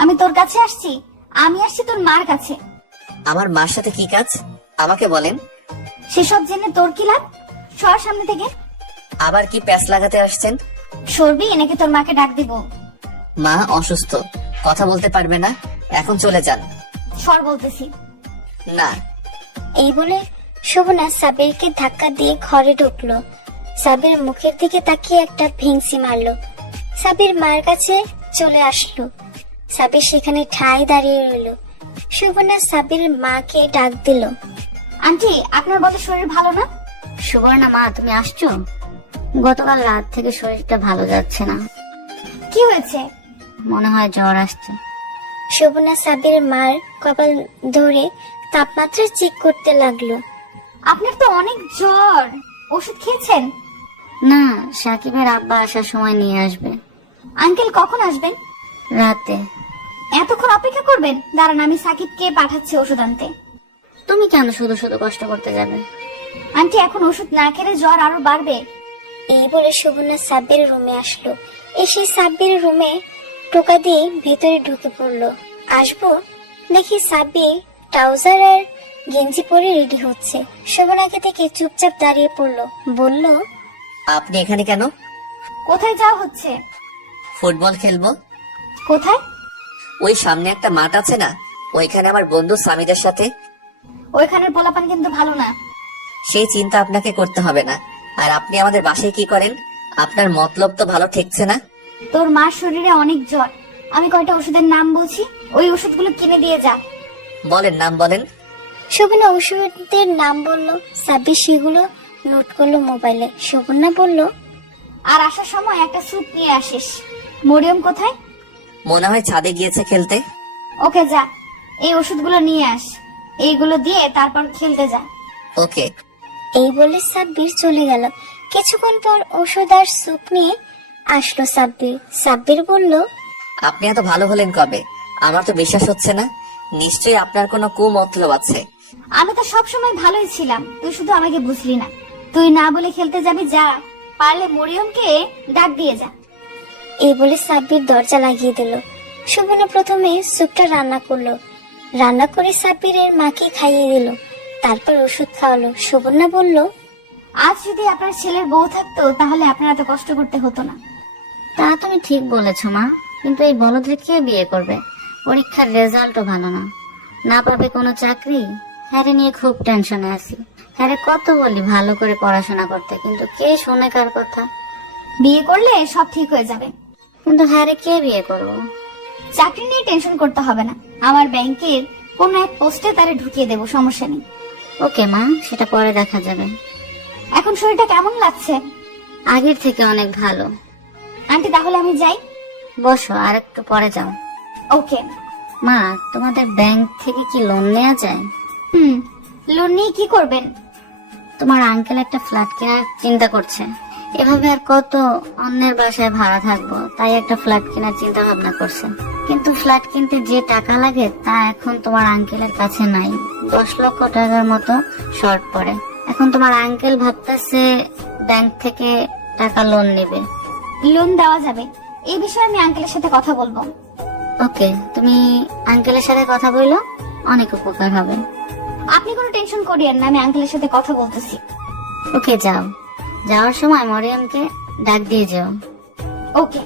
আমি তোর কাছে আসছি? আমি আসছি তোর মার কাছে। আমার মার সাথে কি কাজ আমাকে বলেন। সেসব জেনে তোর কি লাভ? সর সামনে থেকে। আবার কি প্যাচ লাগাতে আসছেন? সরবি নাকি তোর মাকে ডাক দিব? মা অসুস্থ, কথা বলতে পারবে না, এখন চলে যান। সর বলতেছি। না। এই বলে শোভনা সাব্বিরকে ধাক্কা দিয়ে ঘরে ঢুকলো। সাব্বির মুখের দিকে তাকিয়ে একটা ভেংসি মারলো। সাব্বির মায়ের কাছে চলে আসলো। সাব্বির সেখানে ঠায় দাঁড়িয়ে রইলো। শোভনা সাব্বিরের মাকে ডাক দিল, আন্টি আপনার বলে শরীর ভালো না? সুবর্ণা মা, তুমি আসছো? গতকাল রাত থেকে শরীরটা ভালো যাচ্ছে না, কি হয়েছে? মনে হয় জ্বর আসছে। শোভনা সাব্বিরের মার কপাল ধরে তাপমাত্রা চেক করতে লাগলো। আপনার তো অনেক জ্বর, ওষুধ খেয়েছেন? না, সাকিবের আব্বা আসার সময় নিয়ে আসবে। আঙ্কেল কখন আসবেন? রাতে। এতক্ষণ অপেক্ষা করবেন? দাঁড়ান, আমি সাকিবকে পাঠাচ্ছি ওষুধ আনতে। তুমি কেন শুধু শুধু কষ্ট করতে যাবে? আন্টি এখন ওষুধ না খেলে জ্বর আরো বাড়বে। এই বলে শোভনা সাব্বিরের রুমে আসলো। এসে সাব্বিরের রুমে টোকা দিয়ে ভেতরে ঢুকে পড়লো। আসবো দেখি সাব্বির ট্রাউজার আর গেঞ্জি পরে রেডি হচ্ছে। শোভনাকে দেখে চুপচাপ দাঁড়িয়ে পড়লো। বলল, আপনি এখানে কেন? কোথায় যাওয়া হচ্ছে? ফুটবল খেলবো। কোথায়? ওই সামনে একটা মাঠ আছে না, ওইখানে আমার বন্ধু স্বামীদের সাথে। ওইখানের পোলাপান কিন্তু ভালো না। সেই চিন্তা আপনাকে করতে হবে না। আর আপনি আমাদের বাসায় কি করেন? আপনার মতলব তো ভালো ঠেকছে না। তোর মার শরীরে অনেক জ্বর, আমি কয়টা ওষুধের নাম বলছি, ওই ওষুধগুলো কিনে দিয়ে যা। বলেন, নাম বলেন। শোভনা ওষুধের নাম বলল। সাব্বির সেগুলো নোট করলো মোবাইলে। শোভনা বলল, আর আসার সময় একটা স্যুপ নিয়ে আসিস। মরিয়ম কোথায়? মনে হয় ছাদে গিয়েছে খেলতে। ওকে যা, এই ওষুধগুলো নিয়ে আস, এইগুলো দিয়ে তারপর খেলতে যা। ওকে। এই বলে সাব্বির চলে গেল। কিছুক্ষণ পর ওষুধ আর স্যুপ নিয়ে আসলো সাব্বির। সাব্বির বলল, আপনি এত ভালো হলেন কবে? আমার তো বিশ্বাস হচ্ছে না। নিশ্চয়ই আপনার কোনো কুমতলব আছে। আমি তো সবসময় ভালোই ছিলাম, তুই শুধু আমাকে বুঝলি না। তুই না বলে খেলতে যাবি, যা, পারলে মরিয়মকে ডাক দিয়ে যা। এই বলে সাব্বির দরজা লাগিয়ে দিল। সুবর্ণা প্রথমে স্যুপটা রান্না করলো, রান্না করে সাব্বিরের মাকে খাইয়ে দিল, তারপর ওষুধ খাওয়ালো। সুবর্ণা বলল, আজ যদি আপনার ছেলের বউ থাকতো তাহলে আপনার এত কষ্ট করতে হতো না। তা তুমি ঠিক বলেছো মা, কিন্তু এই বলদের কে বিয়ে করবে? পরীক্ষার রেজাল্টও ভালো না, না পাবে কোনো চাকরি। হ্যারে নিয়ে খুব টেনশনে আছি। হ্যারে কত বলি ভালো করে পড়াশোনা করতে, কিন্তু কে শুনে কার কথা? বিয়ে করলে সব ঠিক হয়ে যাবে। কিন্তু হ্যারে কে বিয়ে করবো? চাকরি নিয়ে টেনশন করতে হবে না, আমার ব্যাংকের কোন এক পোস্টে তারে ঢুকিয়ে দেবো, সমস্যা নেই। ওকে মা, সেটা পরে দেখা যাবে। এখন শরীরটা কেমন লাগছে? আগের থেকে অনেক ভালো। আন্টি তাহলে আমি যাই। বসো, আর একটু পরে যাও। ওকে। মা, তোমাদের ব্যাংক থেকে কি লোন নেওয়া যায়? লোন নিয়ে কি করবেন? তোমার আঙ্কেল একটা ফ্ল্যাট কেনার চিন্তা করছে। এভাবে আর কত অন্যের বাসায় ভাড়া থাকবো, তাই একটা ফ্ল্যাট কেনার চিন্তা ভাবনা করছে। কিন্তু ফ্ল্যাট কিনতে যে টাকা লাগে তা এখন তোমার আঙ্কেলের কাছে নাই। 10 লক্ষ টাকার মতো শর্ট পড়ে। এখন তোমার আঙ্কেল ভাবতেছে ব্যাংক থেকে টাকা লোন নেবে। লোন দেওয়া যাবে, এই বিষয়ে আমি আঙ্কেলের সাথে কথা বলবো। ওকে, তুমি আঙ্কেলের সাথে কথা বললো, অনেক উপকার হবে। আপনি কোনো টেনশন করিয়েন না, আমি আঙ্কেলের সাথে কথা বলতেছি। ওকে, যাও, যাওয়ার সময় মরিয়মকে ডাক দিয়ে যাও। ওকে।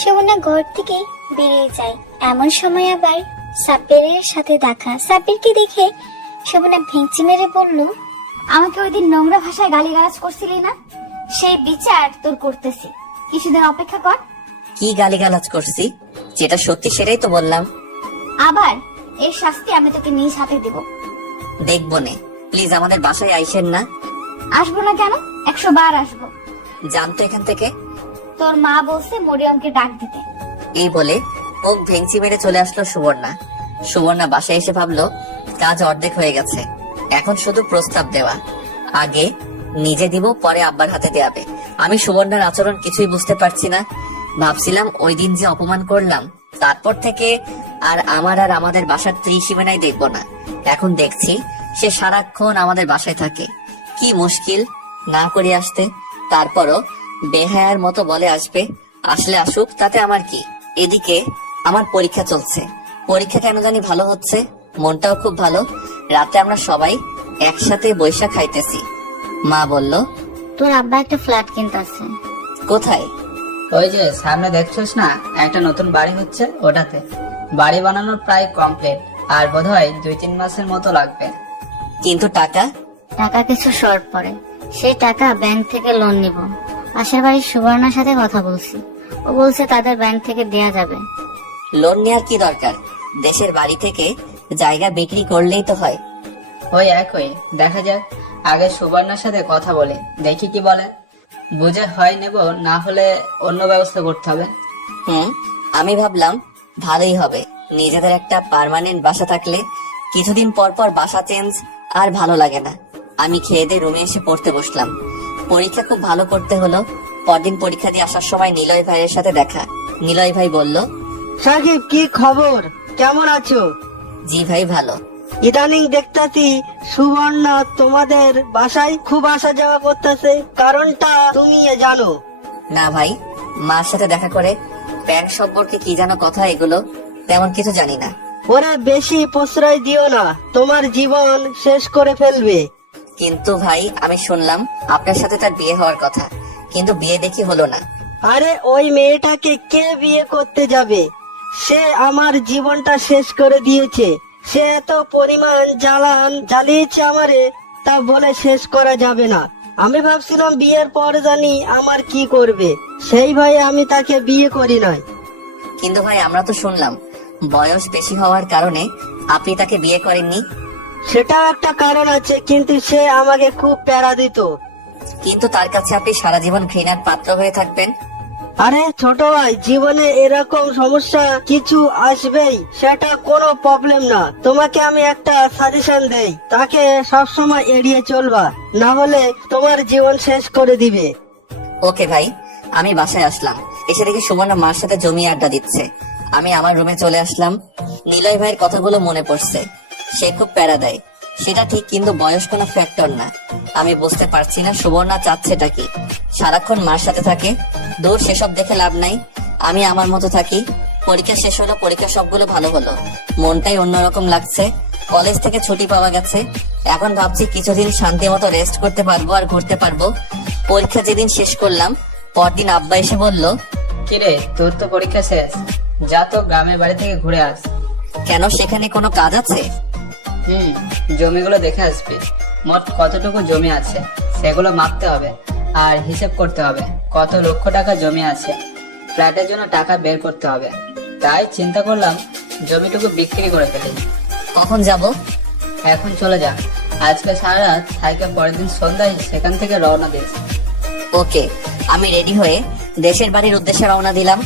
সুবর্ণা ঘর থেকে বেরিয়ে যায়। এমন সময় আবার সাব্বিরের সাথে দেখা। সাব্বিরকে দেখে সুবর্ণা ভেঙচি মেরে বলল, আমাকে ওই দিন নোংরা ভাষায় গালিগালাজ করছিলি না, সেই বিচার তোর করতেছি, কিছুদিন অপেক্ষা কর। কি গালিগালাজ করছি? যেটা সত্যি সেটাই তো বললাম। আবার এর শাস্তি আমি তোকে নিজ হাতে দেব। দেখবো নে, প্লিজ আমাদের বাসায় আইসেন না। আসবো না কেন, 100 বার আসবো। জানতো এখান থেকে। তোর মা বলছে মরিয়মকে ডাক দিতে। এই বলে মুখ ভেঙচি মেরে চলে আসলো সুবর্ণা। সুবর্ণা বাসায় এসে ভাবলো কাজ অর্ধেক হয়ে গেছে, এখন শুধু প্রস্তাব দেওয়া। আগে নিজে দিব, পরে আব্বার হাতে দেয়াবে। আমি সুবর্ণার আচরণ কিছুই বুঝতে পারছি না। ভাবছিলাম ওই দিন যে অপমান করলাম, তারপর থেকে আর আমাদের বাসার ত্রিসীমানায় দেখবো না। এখন দেখছি সে সারাক্ষণ আমাদের বাসায় থাকে। কি মুশকিল না করে আসতে, তারপরও বেহায়ার মতো বলে আসবে। আসলে আসুক, তাতে আমার কি। এদিকে আমার পরীক্ষা চলছে, পরীক্ষা কেন জানি ভালো হচ্ছে, মনটাও খুব ভালো। রাতে আমরা সবাই একসাথে বৈশা খাইতেছি। মা বলল, তোর আব্বা একটা ফ্ল্যাট কিনতে আছে। কোথায়? ওই যে সামনে দেখছিস না, একটা নতুন বাড়ি হচ্ছে, ওটাতে। বাড়ি বানানো প্রায় কমপ্লিট, আর বোধহয় 2-3 মাসের মতো লাগবে। কিন্তু টাকা? টাকা কিছু শর্ট পড়ে, সেই টাকা ব্যাংক থেকে লোন নিব। পাশের বাড়ির সুবর্ণার সাথে কথা বলছি, ও বলছে তাদের ব্যাংক থেকে দেয়া যাবে। লোন নেওয়ার কি দরকার? দেশের বাড়ি থেকে জায়গা বিক্রি করলেই তো হয়। ওই একই, দেখা যাক। আগে সুবর্ণার সাথে কথা বলে দেখি কি বলে। বুঝে হয় নেব, না হলে অন্য ব্যবস্থা করতে হবে। আমি ভাবলাম ভালোই হবে, নিজেদের একটা পার্মানেন্ট বাসা থাকলে। কিছুদিন পর পর বাসা চেঞ্জ আর ভালো লাগে না। আমি খেয়ে দিয়ে রুমে এসে পড়তে বসলাম। পরীক্ষা খুব ভালো করতে হলো। পরদিন পরীক্ষা দিয়ে আসার সময় নিলয় ভাইয়ের সাথে দেখা। নিলয় ভাই বলল, সাকিব, কি খবর, কেমন আছো? জি ভাই, ভালো। ইদানিং দেখতাছি সুবর্ণা তোমাদের বাসায় খুব আসা যাওয়া করতেছে, কারণটা তুমি জানো? না ভাই, মার সাথে দেখা করে ব্যাংক সম্পর্কে কি যেন কথা, এগুলো তেমন কিছু জানি না। ওরা বেশি প্রশ্রয় দিও না, তোমার জীবন শেষ করে ফেলবে। কিন্তু ভাই, আমি শুনলাম আপনার সাথে তার বিয়ে হওয়ার কথা, কিন্তু বিয়ে দেখি হলো না। আরে ওই মেয়েটাকে কে বিয়ে করতে যাবে? সে আমার জীবনটা শেষ করে দিয়েছে। সে এত পরিমাণ জ্বালিয়েছে আমারে, তা বলে শেষ করা যাবে না। আমি ভাবছিলাম বিয়ের পর জানি আমার কি করবে, সেই ভয়ে আমি তাকে বিয়ে করি নাই। কিন্তু ভাই, আমরা তো শুনলাম বয়স বেশি হওয়ার কারণে আপনি তাকে বিয়ে করেননি। সেটাও একটা কারণ আছে, কিন্তু সে আমাকে খুব প্যারা দিত। কিন্তু তার কাছে আপনি সারা জীবন ঘৃণার পাত্র হয়ে থাকবেন। আরে ছোট ভাই, জীবনে এরকম সমস্যা কিছু আসবেই, সেটা কোনো প্রবলেম না। তোমাকে আমি একটা সাজেশন দেই, তাকে সবসময় এড়িয়ে চলবা, না হলে তোমার জীবন শেষ করে দিবে। ওকে ভাই, আমি বাসায় আসলাম। এসে দেখি সুবর্ণা মার সাথে জমিয়ে আড্ডা দিচ্ছে। আমি আমার রুমে চলে আসলাম। নিলয় ভাইয়ের কথাগুলো মনে পড়ছে। সে খুব প্যারা দেয়। সেটা ঠিক, কিন্তু বয়স কোনো ফ্যাক্টর না। আমি বুঝতে পারছি না সুবর্ণা চাচ্ছেটা কি। সারাক্ষণ মার সাথে থাকে, দূর সেসব দেখে লাভ নাই। আমি আমার মতো থাকি। পরীক্ষা শেষ হলো, পরীক্ষা সবগুলো ভালো হলো, মনটাই অন্যরকম লাগছে। কলেজ থেকে ছুটি পাওয়া গেছে, এখন ভাবছি কিছুদিন শান্তি মতো রেস্ট করতে পারবো আর ঘুরতে পারবো। পরীক্ষা যেদিন শেষ করলাম, পরদিন আব্বা এসে বলল, কিরে তোর তো পরীক্ষা শেষ, যা তো গ্রামের বাড়ি থেকে ঘুরে আস। কেন, সেখানে কোনো কাজ আছে? জমিগুলো দেখে আসবি, মোট কতটুকু জমি আছে সেগুলো মাপতে হবে আর হিসেব করতে হবে। কত লক্ষ টাকা জমি আছে, ফ্ল্যাটের জন্য টাকা বের করতে হবে। তাই চিন্তা করলাম জমিটুকু বিক্রি করে ফেলি। কখন যাব? এখন চলে যা, আজকে সারা রাত থাইকে পরের দিন সন্ধ্যায় সেখান থেকে রওনা দিস। ওকে, আমি রেডি হয়ে দেশের বাড়ির উদ্দেশ্যে রওনা দিলাম।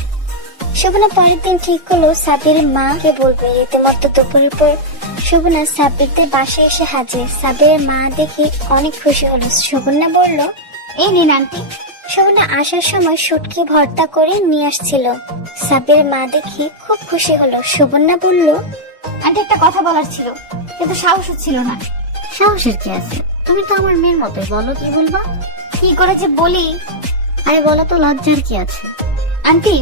শোভনা পরের দিন ঠিক করলো সাব্বিরের মাকে বলবে। রীতিমতো দুপুরের পর শোভনা সাব্বিরদের বাসায় এসে হাজির। সাব্বিরের মা দেখে অনেক খুশি হলো। শোভনা বলল, এই নিন আন্টি। শোভনা আসার সময় শুটকি ভর্তা করে নিয়ে আসছিল। সাব্বিরের মা দেখে খুব খুশি হলো। শোভনা বলল, আন্টি একটা কথা বলার ছিল, কিন্তু সাহস হচ্ছিল না। সাহসের কি আছে? তুমি তো আমার মেয়ের মতোই, বলো কি বলবা। কি করে যে বলি। আরে বলো তো, লজ্জার কি আছে? আন্টি,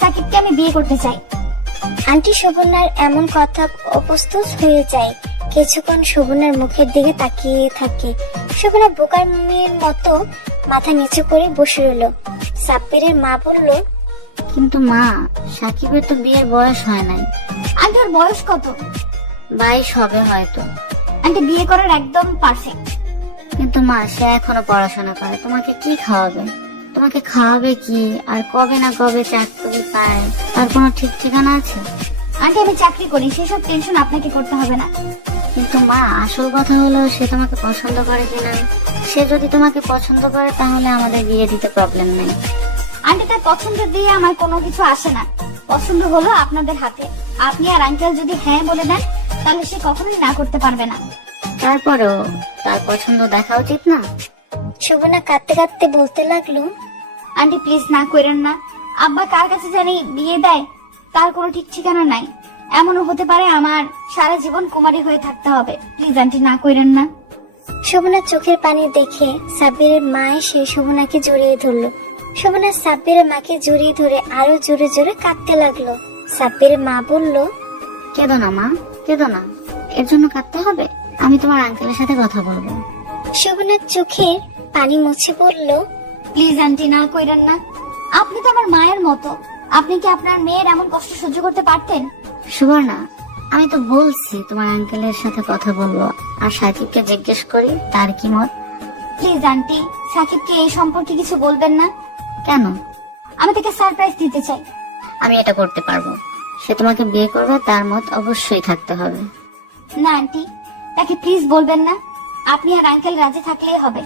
সাকিবকে আমি বিয়ে করতে চাই। আন্টি শোভনার এমন কথা অপ্রস্তুত হয়ে যায়। কিছুক্ষণ শোভনার মুখের দিকে তাকিয়ে থাকে। শোভনা বোকার মেয়ের মতো মাথা নিচু করে বসে রইল। সাব্বিরের মা বলল, কিন্তু মা, সাকিবের তো বিয়ের বয়স হয় নাই। আন্টি ওর বয়স কত? 22 হবে হয়তো। আন্টি বিয়ে করার একদম পারফেক্ট। কিন্তু মা, সে এখনো পড়াশোনা করে, তোমাকে কি খাওয়াবে? তোমাকে খাওয়াবে কি, আর কবে না কবে চাকরি পায় তার কোনো ঠিক ঠিকানা আছে? আন্টি আমি চাকরি করি, সেসব টেনশন আপনাকে করতে হবে না। কিন্তু মা, আসল কথা হলো সে তোমাকে পছন্দ করে কিনা। সে যদি তোমাকে পছন্দ করে তাহলে আমাদের বিয়ে দিতে প্রবলেম নেই। আন্টি তার পছন্দ দিয়ে আমার কোনো কিছু আসে না। পছন্দ হলো আপনাদের হাতে। আপনি আর আঙ্কেল যদি হ্যাঁ বলে দেন, তাহলে সে কখনোই না করতে পারবে না। তারপরেও তার পছন্দ দেখা উচিত না? শোভনা কাঁদতে কাঁদতে বলতে লাগলো, আন্টি প্লিজ না করেন না। আব্বা কার কাছে জানি বিয়ে দেয়, তার কোনো ঠিক ঠিকানা নাই। এমনও হতে পারে আমার সারা জীবন কুমারী হয়ে থাকতে হবে। প্লিজ আন্টি না করেন না। শোভনার চোখের পানি দেখে সাব্বিরের মা এসে শোভনাকে জড়িয়ে ধরলো। শোভনা সাব্বিরের মাকে জড়িয়ে ধরে আরো জোরে জোরে কাঁদতে লাগলো। সাব্বিরের মা বলল, কেঁদো না মা, কেঁদো না। এর জন্য কাঁদতে হবে? আমি তোমার আঙ্কেলের সাথে কথা বলবো। শোভনার চোখের পানি মুছে বলল, প্লিজ আন্টি না করেন না। আপনি তো আমার মায়ের মতো। আপনি কি আপনার মেয়ের এমন কষ্ট সহ্য করতে পারতেন? সুবর্ণা, আমি তো বলছি তোমার আঙ্কেলের সাথে কথা বলবো, আর সাকিবকে জিজ্ঞেস করি তার কি মত। প্লিজ আন্টি, সাকিবকে এই সম্পর্কে কিছু বলবেন না। কেন? আমি তাকে সারপ্রাইজ দিতে চাই। আমি এটা করতে পারবো। সে তোমাকে বিয়ে করবে, তার মত অবশ্যই থাকতে হবে। না আন্টি, তাকে প্লিজ বলবেন না। আপনি আর আঙ্কেল রাজি থাকলেই হবে।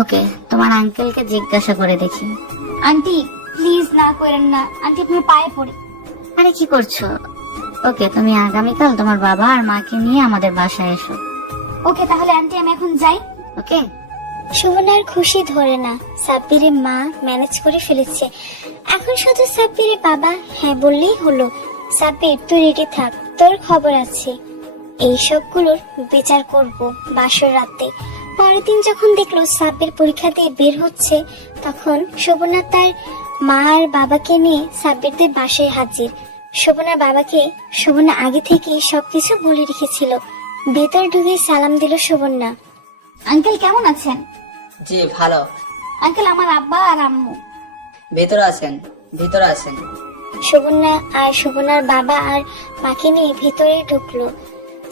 ওকে, তোমার আঙ্কেলকে জিজ্ঞাসা করে দেখি। আন্টি প্লিজ না করেন না। আন্টি আপনার পায়ে পড়ি। আরে কি করছো? ওকে, তুমি আগামীকাল তোমার বাবা আর মাকে নিয়ে আমাদের বাসায় এসো। ওকে তাহলে আন্টি আমি এখন যাই। ওকে। শোভনার খুশি ধরে না। সাব্বিরের মা ম্যানেজ করে ফেলেছে। এখন শুধু সাব্বিরের বাবা হ্যাঁ বললেই হলো। সাব্বির তুই রেডি থাক, তোর খবর আছে। এই সবগুলোর বিচার করব বাসর রাতে। পরের দিন যখন দেখলো সাব্বির পরীক্ষা দিয়ে বের হচ্ছে, তখন শোভনা তার মা আর বাবাকে নিয়ে সাব্বিরদের বাসায় হাজির। শোভনার বাবাকে শোভনা আগে থেকেই সবকিছু বলে রেখেছিল। ভেতর ঢুকে সালাম দিল শোভনা। আঙ্কেল কেমন আছেন? জি ভালো। আঙ্কেল আমার আব্বা আর আম্মু। ভেতরে আছেন, ভিতরে আছেন। শোভনা আর শোভনার বাবা আর মাকে নিয়ে ভিতরে ঢুকলো।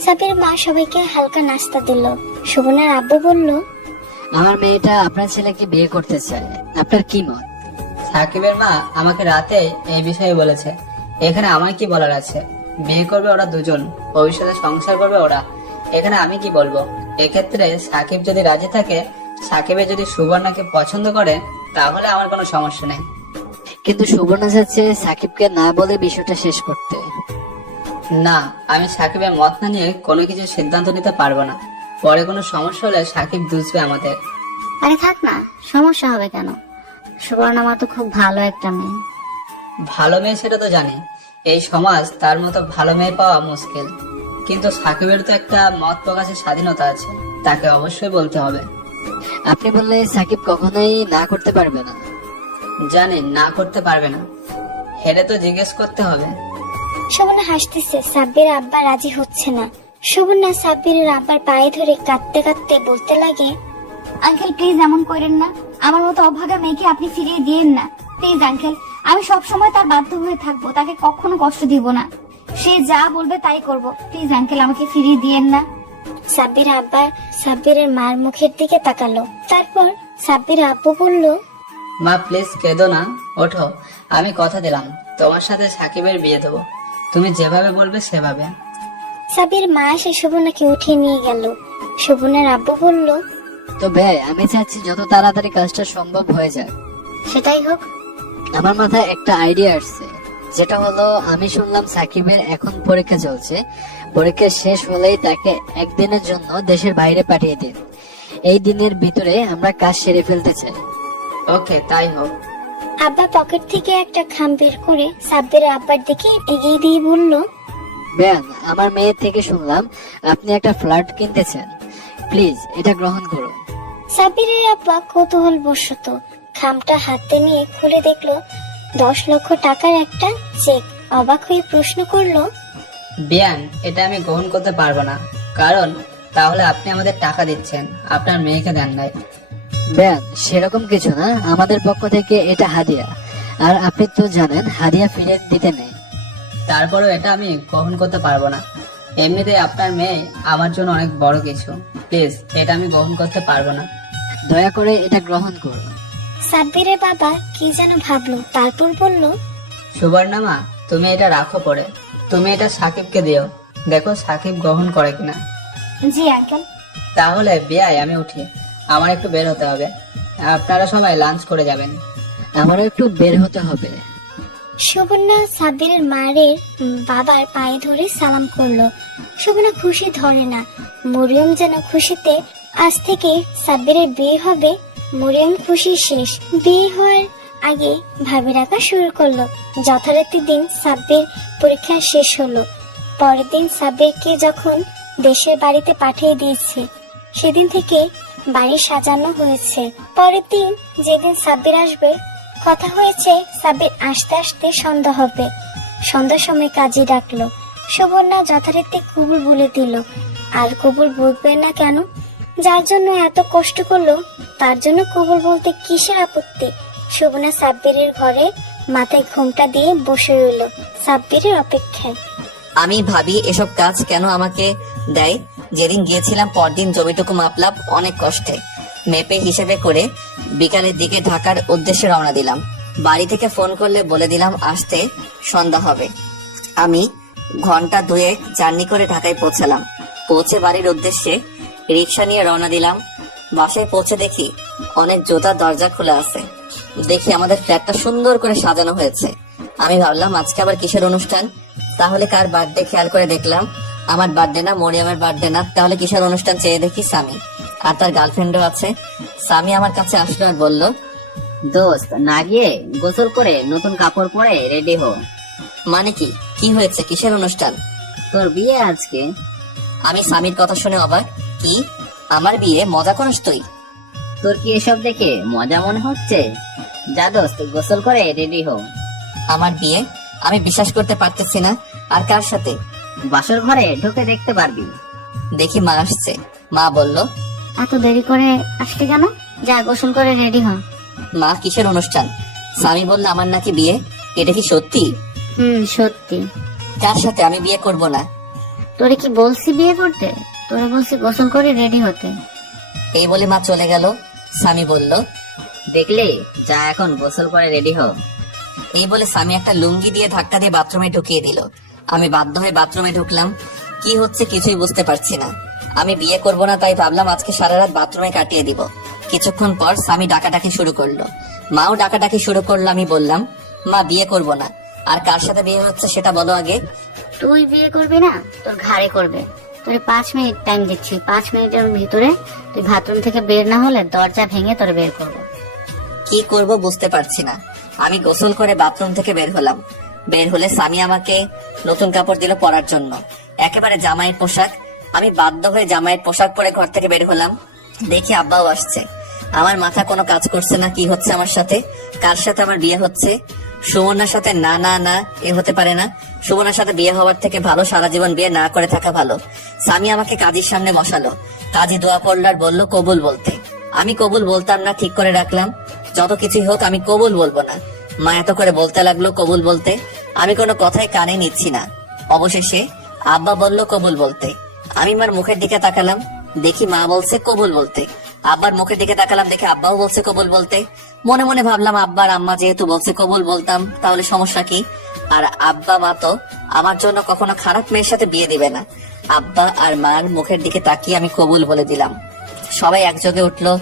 সাব্বির মা সবাইকে হালকা নাস্তা দিল। শোভনার আব্বু বলল, আমার মেয়েটা আপনার ছেলেকে বিয়ে করতে চায়, আপনার কি মত? সাকিবের মা আমাকে রাতে এই বিষয়ে বলেছে। এখানে আমার কি বলার আছে? বিয়ে করবে ওরা দুজন, ভবিষ্যতে সংসার করবে ওরা। এখানে আমি কি বলবো? এক্ষেত্রে সাকিব যদি রাজি থাকে, সাকিবের যদি সুবর্ণাকে পছন্দ করে, তাহলে আমার কোনো সমস্যা নেই। কিন্তু সুবর্ণা চাচ্ছে সাকিবকে না বলে বিষয়টা শেষ করতে। না, আমি সাকিবের মত না নিয়ে কোনো কিছু সিদ্ধান্ত নিতে পারবো না। পরে কোনো সমস্যা হলে সাকিব বুঝবে আমাদের। আরে থাক না, সমস্যা হবে কেন? সুবর্ণা মা তো খুব ভালো একটা মেয়ে। ভালো মেয়ে সেটা তো জানি, এই সমাজ তার মতো ভালো মেয়ে পাওয়া মুশকিল। কিন্তু সাকিবের তো একটা মত প্রকাশের স্বাধীনতা আছে, তাকে অবশ্যই বলতে হবে। আপনি বললে সাকিব কখনোই না করতে পারবে না। জানি না করতে পারবে না, হেরে তো জিজ্ঞেস করতে হবে। শোভনা হাসতেছে, সাব্বির আব্বা রাজি হচ্ছে না। শোভনা সাব্বিরের আব্বার পায়ে ধরে কাঁদতে কাঁদতে বলতে লাগে, আঙ্কেল প্লিজ এমন করেন না, আমার মতো অভাগা মেয়েকে আপনি ফিরিয়ে দিয়েন না প্লিজ আঙ্কেল। আমি সব সময় তার বাধ্য হয়ে থাকবো, তাকে কখনো কষ্ট দিব না, সে যা বলবে তাই করব। প্লিজ আঙ্কেল আমাকে ফিরিয়ে দিয়েন না। সাব্বির আব্বা সাব্বিরের মার মুখের দিকে তাকালো। তারপর সাব্বির আব্বু বলল, মা প্লিজ কেঁদো না, ওঠো। আমি কথা দিলাম তোমার সাথে সাকিবের বিয়ে দেবো, তুমি যেভাবে বলবে সেভাবে। সাব্বির মা এসে শোভনাকে উঠিয়ে নিয়ে গেল। শোভনার আব্বু বলল, তো ভাই আমি চাচ্ছি যত তাড়াতাড়ি কাজটা সম্ভব হয়ে যায়। সেটাই হোক। আমার মাথায় একটা আইডিয়া আসছে, যেটা হলো আমি শুনলাম সাকিবের এখন পরীক্ষা চলছে, পরীক্ষা শেষ হলেই তাকে একদিনের জন্য দেশের বাইরে পাঠিয়ে দিন। এই দিনের ভিতরে আমরা কাজ সেরে ফেলতে চাই। ওকে, তাই হোক। আব্বা পকেট থেকে একটা খাম বের করে সাব্বিরের আব্বার দিকে এগিয়ে দিয়ে বলল, বেন, আমার মেয়ের থেকে শুনলাম আপনি একটা ফ্ল্যাট কিনতেছেন, প্লিজ এটা গ্রহণ করুন। সাব্বিরের আব্বা কৌতূহল বশত খামটা হাতে নিয়ে খুলে দেখলো 10 লক্ষ টাকার একটা চেক। অবাক হয়ে প্রশ্ন করলো, বিয়ান, এটা আমি গ্রহণ করতে পারবো না, কারণ তাহলে আপনি আমাদের টাকা দিচ্ছেন, আপনার মেয়েকে দেন নাই। বেন, সেরকম কিছু না, আমাদের পক্ষ থেকে এটা হাদিয়া, আর আপনি তো জানেন হাদিয়া ফিরে দিতে নেই। তারপরেও এটা আমি গ্রহণ করতে পারবো না। এমনিতে আপনার মেয়ে আমার জন্য অনেক বড় কিছু, প্লিজ এটা আমি গ্রহণ করতে পারবো না। দয়া করে এটা গ্রহণ করুন। সাব্বিরের বাবা কি যেন ভাবলো, তারপর বলল, সুবর্ণা মা, তুমি এটা রাখো পরে, তুমি এটা সাকিবকে দিও, দেখো সাকিব গ্রহণ করে কিনা। জি আঙ্কেল। তাহলে বিয়ায় আমি উঠি, আমার একটু বের হতে হবে, আপনারা সবাই লাঞ্চ করে যাবেন। আমারও একটু বের হতে হবে। শোভনা সাব্বিরের মায়ের বাবার পায়ে ধরে সালাম করলো। শোভনা খুশি ধরে না, মরিয়ম যেন খুশিতে। আজ থেকে সাব্বিরের বিয়ে হবে, মরিয়ম খুশি শেষ। বিয়ে হওয়ার আগে ভাবি রাখা শুরু করলো। যথারীতি দিন সাব্বির পরীক্ষা শেষ হলো। পরের দিন সাব্বিরকে যখন দেশের বাড়িতে পাঠিয়ে দিয়েছে, সেদিন থেকে বাড়ি সাজানো হয়েছে। পরের দিন যেদিন সাব্বির আসবে, কথা হয়েছে সাব্বির আসতে আসতে সন্ধ্যা হবে। সন্ধ্যার সময় কাজী ডাকলো। সুবর্ণা যথারীতি কবুল বলে দিল। আর কবুল বলবে না কেন? যার জন্য এত কষ্ট করলো তার জন্য কবুল বলতে কিসের আপত্তি? সুবর্ণা সাব্বিরের ঘরে মাথায় ঘোমটা দিয়ে বসে রইল সাব্বিরের অপেক্ষায়। আমি ভাবি এসব কাজ কেন আমাকে দেয়। যেদিন গিয়েছিলাম পরদিন জমিটুকু মাপলাম অনেক কষ্টে, মেপে হিসেবে করে বিকালের দিকে ঢাকার উদ্দেশ্যে রওনা দিলাম। বাড়ি থেকে ফোন করলে বলে দিলাম আসতে সন্ধ্যা হবে। আমি ঘন্টা 2 জার্নি করে ঢাকায় পৌঁছালাম। পৌঁছে বাড়ির উদ্দেশ্যে রিক্সা নিয়ে রওনা দিলাম। বাসায় পৌঁছে দেখি অনেক জুতা দরজা খোলা আছে। দেখি আমাদের ফ্ল্যাটটা সুন্দর করে সাজানো হয়েছে। আমি ভাবলাম আজকে আবার কিসের অনুষ্ঠান, তাহলে কার বার্থডে খেয়াল করে দেখলাম আমার বার্থডে না, মরিয়মের বার্থডে না, তাহলে কিসের অনুষ্ঠান চেয়ে দেখি সামি আর তার গার্লফ্রেন্ডও আছে। সামি আমার কাছে আসলো আর বলল, দোস্ত না গিয়ে গোসল করে নতুন কাপড় পরে রেডি হো। মানে কি? কি হয়েছে? কিসের অনুষ্ঠান? তোর বিয়ে আজকে। আমি সামির কথা শুনে অবাক। কি? আমার বিয়ে? মজা করিস তুই? তোর কি এসব দেখে মজা মনে হচ্ছে? যা দোস্ত গোসল করে রেডি হো। আমার বিয়ে? আমি বিশ্বাস করতে পারতেছি না। আর কার সাথে? বাসর ঘরে ঢুকে দেখতে পারবি। দেখি মা আসছে। মা বলল, এত দেরি করে আসলি কেন? যা গোসল করে রেডি হ। মা কিসের অনুষ্ঠান? সামি বলল আমার নাকি বিয়ে। এটা কি সত্যি? সত্যি। কার সাথে? আমি বিয়ে করব না। তোরে কি বলছি বিয়ে করতে? তোরে বলছি গোসল করে রেডি হতে। এই বলে মা চলে গেল। সামি বলল, দেখলে, যা এখন গোসল করে রেডি হো। এই বলে সামি একটা লুঙ্গি দিয়ে ধাক্কা দিয়ে বাথরুমে ঢুকিয়ে দিল। আমি বাধ্য হয়ে বাথরুমে ঢুকলাম। কি হচ্ছে কিছুই বুঝতে পারছি না। আমি বিয়ে করব না, তাই ভাবলাম আজকে সারা রাত বাথরুমে কাটিয়ে দিব। কিছুক্ষণ পর স্বামী ডাকাডাকি শুরু করলো, মাও ডাকাডাকি শুরু করলো। আমি বললাম, মা বিয়ে করব না। আর কার সাথে বিয়ে হচ্ছে সেটা বলো আগে। তুই বিয়ে করবি না, তোর ঘাড়ে করবে। তোরে 5 মিনিট টাইম দিচ্ছি। 5 মিনিটের ভিতরে তুই বাথরুম থেকে বের না হলে দরজা ভেঙে তোরে বের করবো। কি করব বুঝতে পারছি না। আমি গোসল করে বাথরুম থেকে বের হলাম। বের হলে স্বামী আমাকে নতুন কাপড় দিল পরার জন্য। একেবারে জামাইয়ের পোশাক। আমি বাধ্য হয়ে জামাইয়ের পোশাক পরে ঘর থেকে বের হলাম। দেখি আব্বাও আসছে। আমার মাথা কোনো কাজ করছে না, কি হচ্ছে আমার সাথে, কার সাথে আমার বিয়ে হচ্ছে। সুমনার সাথে না না না, এ হতে পারে না। সুমনার সাথে বিয়ে হওয়ার থেকে ভালো সারা জীবন বিয়ে না করে থাকা ভালো। স্বামী আমাকে কাজীর সামনে বসালো। কাজী দোয়া পড়লো আর বললো কবুল বলতে। আমি কবুল বলতাম না, ঠিক করে রাখলাম, যত কিছুই হোক আমি কবুল বলবো না। মা এত করে বলতে লাগলো কবুল বলতে, আমি কোনো কথাই কানে নিচ্ছি না। অবশেষে আব্বা বলল কবুল বলতে। আমি মার মুখের দিকে তাকালাম, দেখি মা বলছে কবুল বলতে। আব্বার মুখের দিকে তাকালাম, দেখি আব্বাও বলছে কবুল বলতে। মনে মনে ভাবলাম আব্বার আম্মা যেহেতু বলছে কবুল বলতাম, তাহলে সমস্যা কি? আর আব্বা মা তো আমার জন্য কখনো খারাপ মেয়ের সাথে বিয়ে দিবে না। আব্বা আর মার মুখের দিকে তাকিয়ে আমি কবুল বলে দিলাম। সবাই একযোগে উঠলো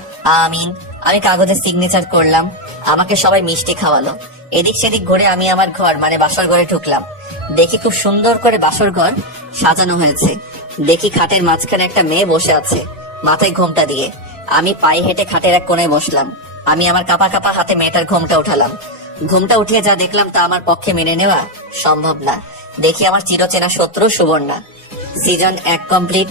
আমিন। আমি কাগজে সিগনেচার করলাম। আমাকে সবাই মিষ্টি খাওয়ালো। এদিক সেদিক ঘুরে আমি আমার ঘর মানে বাসর ঘরে ঢুকলাম। দেখি খুব সুন্দর করে বাসর ঘর সাজানো হয়েছে। দেখি খাটের মাঝখানে একটা মেয়ে বসে আছে, মাথায় ঘোমটা দিয়ে। আমি পায়ে হেঁটে খাটের এক কোণে বসলাম। আমি আমার কাপা কাপা হাতে মেয়েটার ঘোমটা উঠালাম। ঘোমটা উঠিয়ে যা দেখলাম তা আমার পক্ষে মেনে নেওয়া সম্ভব না। দেখি আমার চিরচেনা শত্রু সুবর্ণা। Season 1 complete.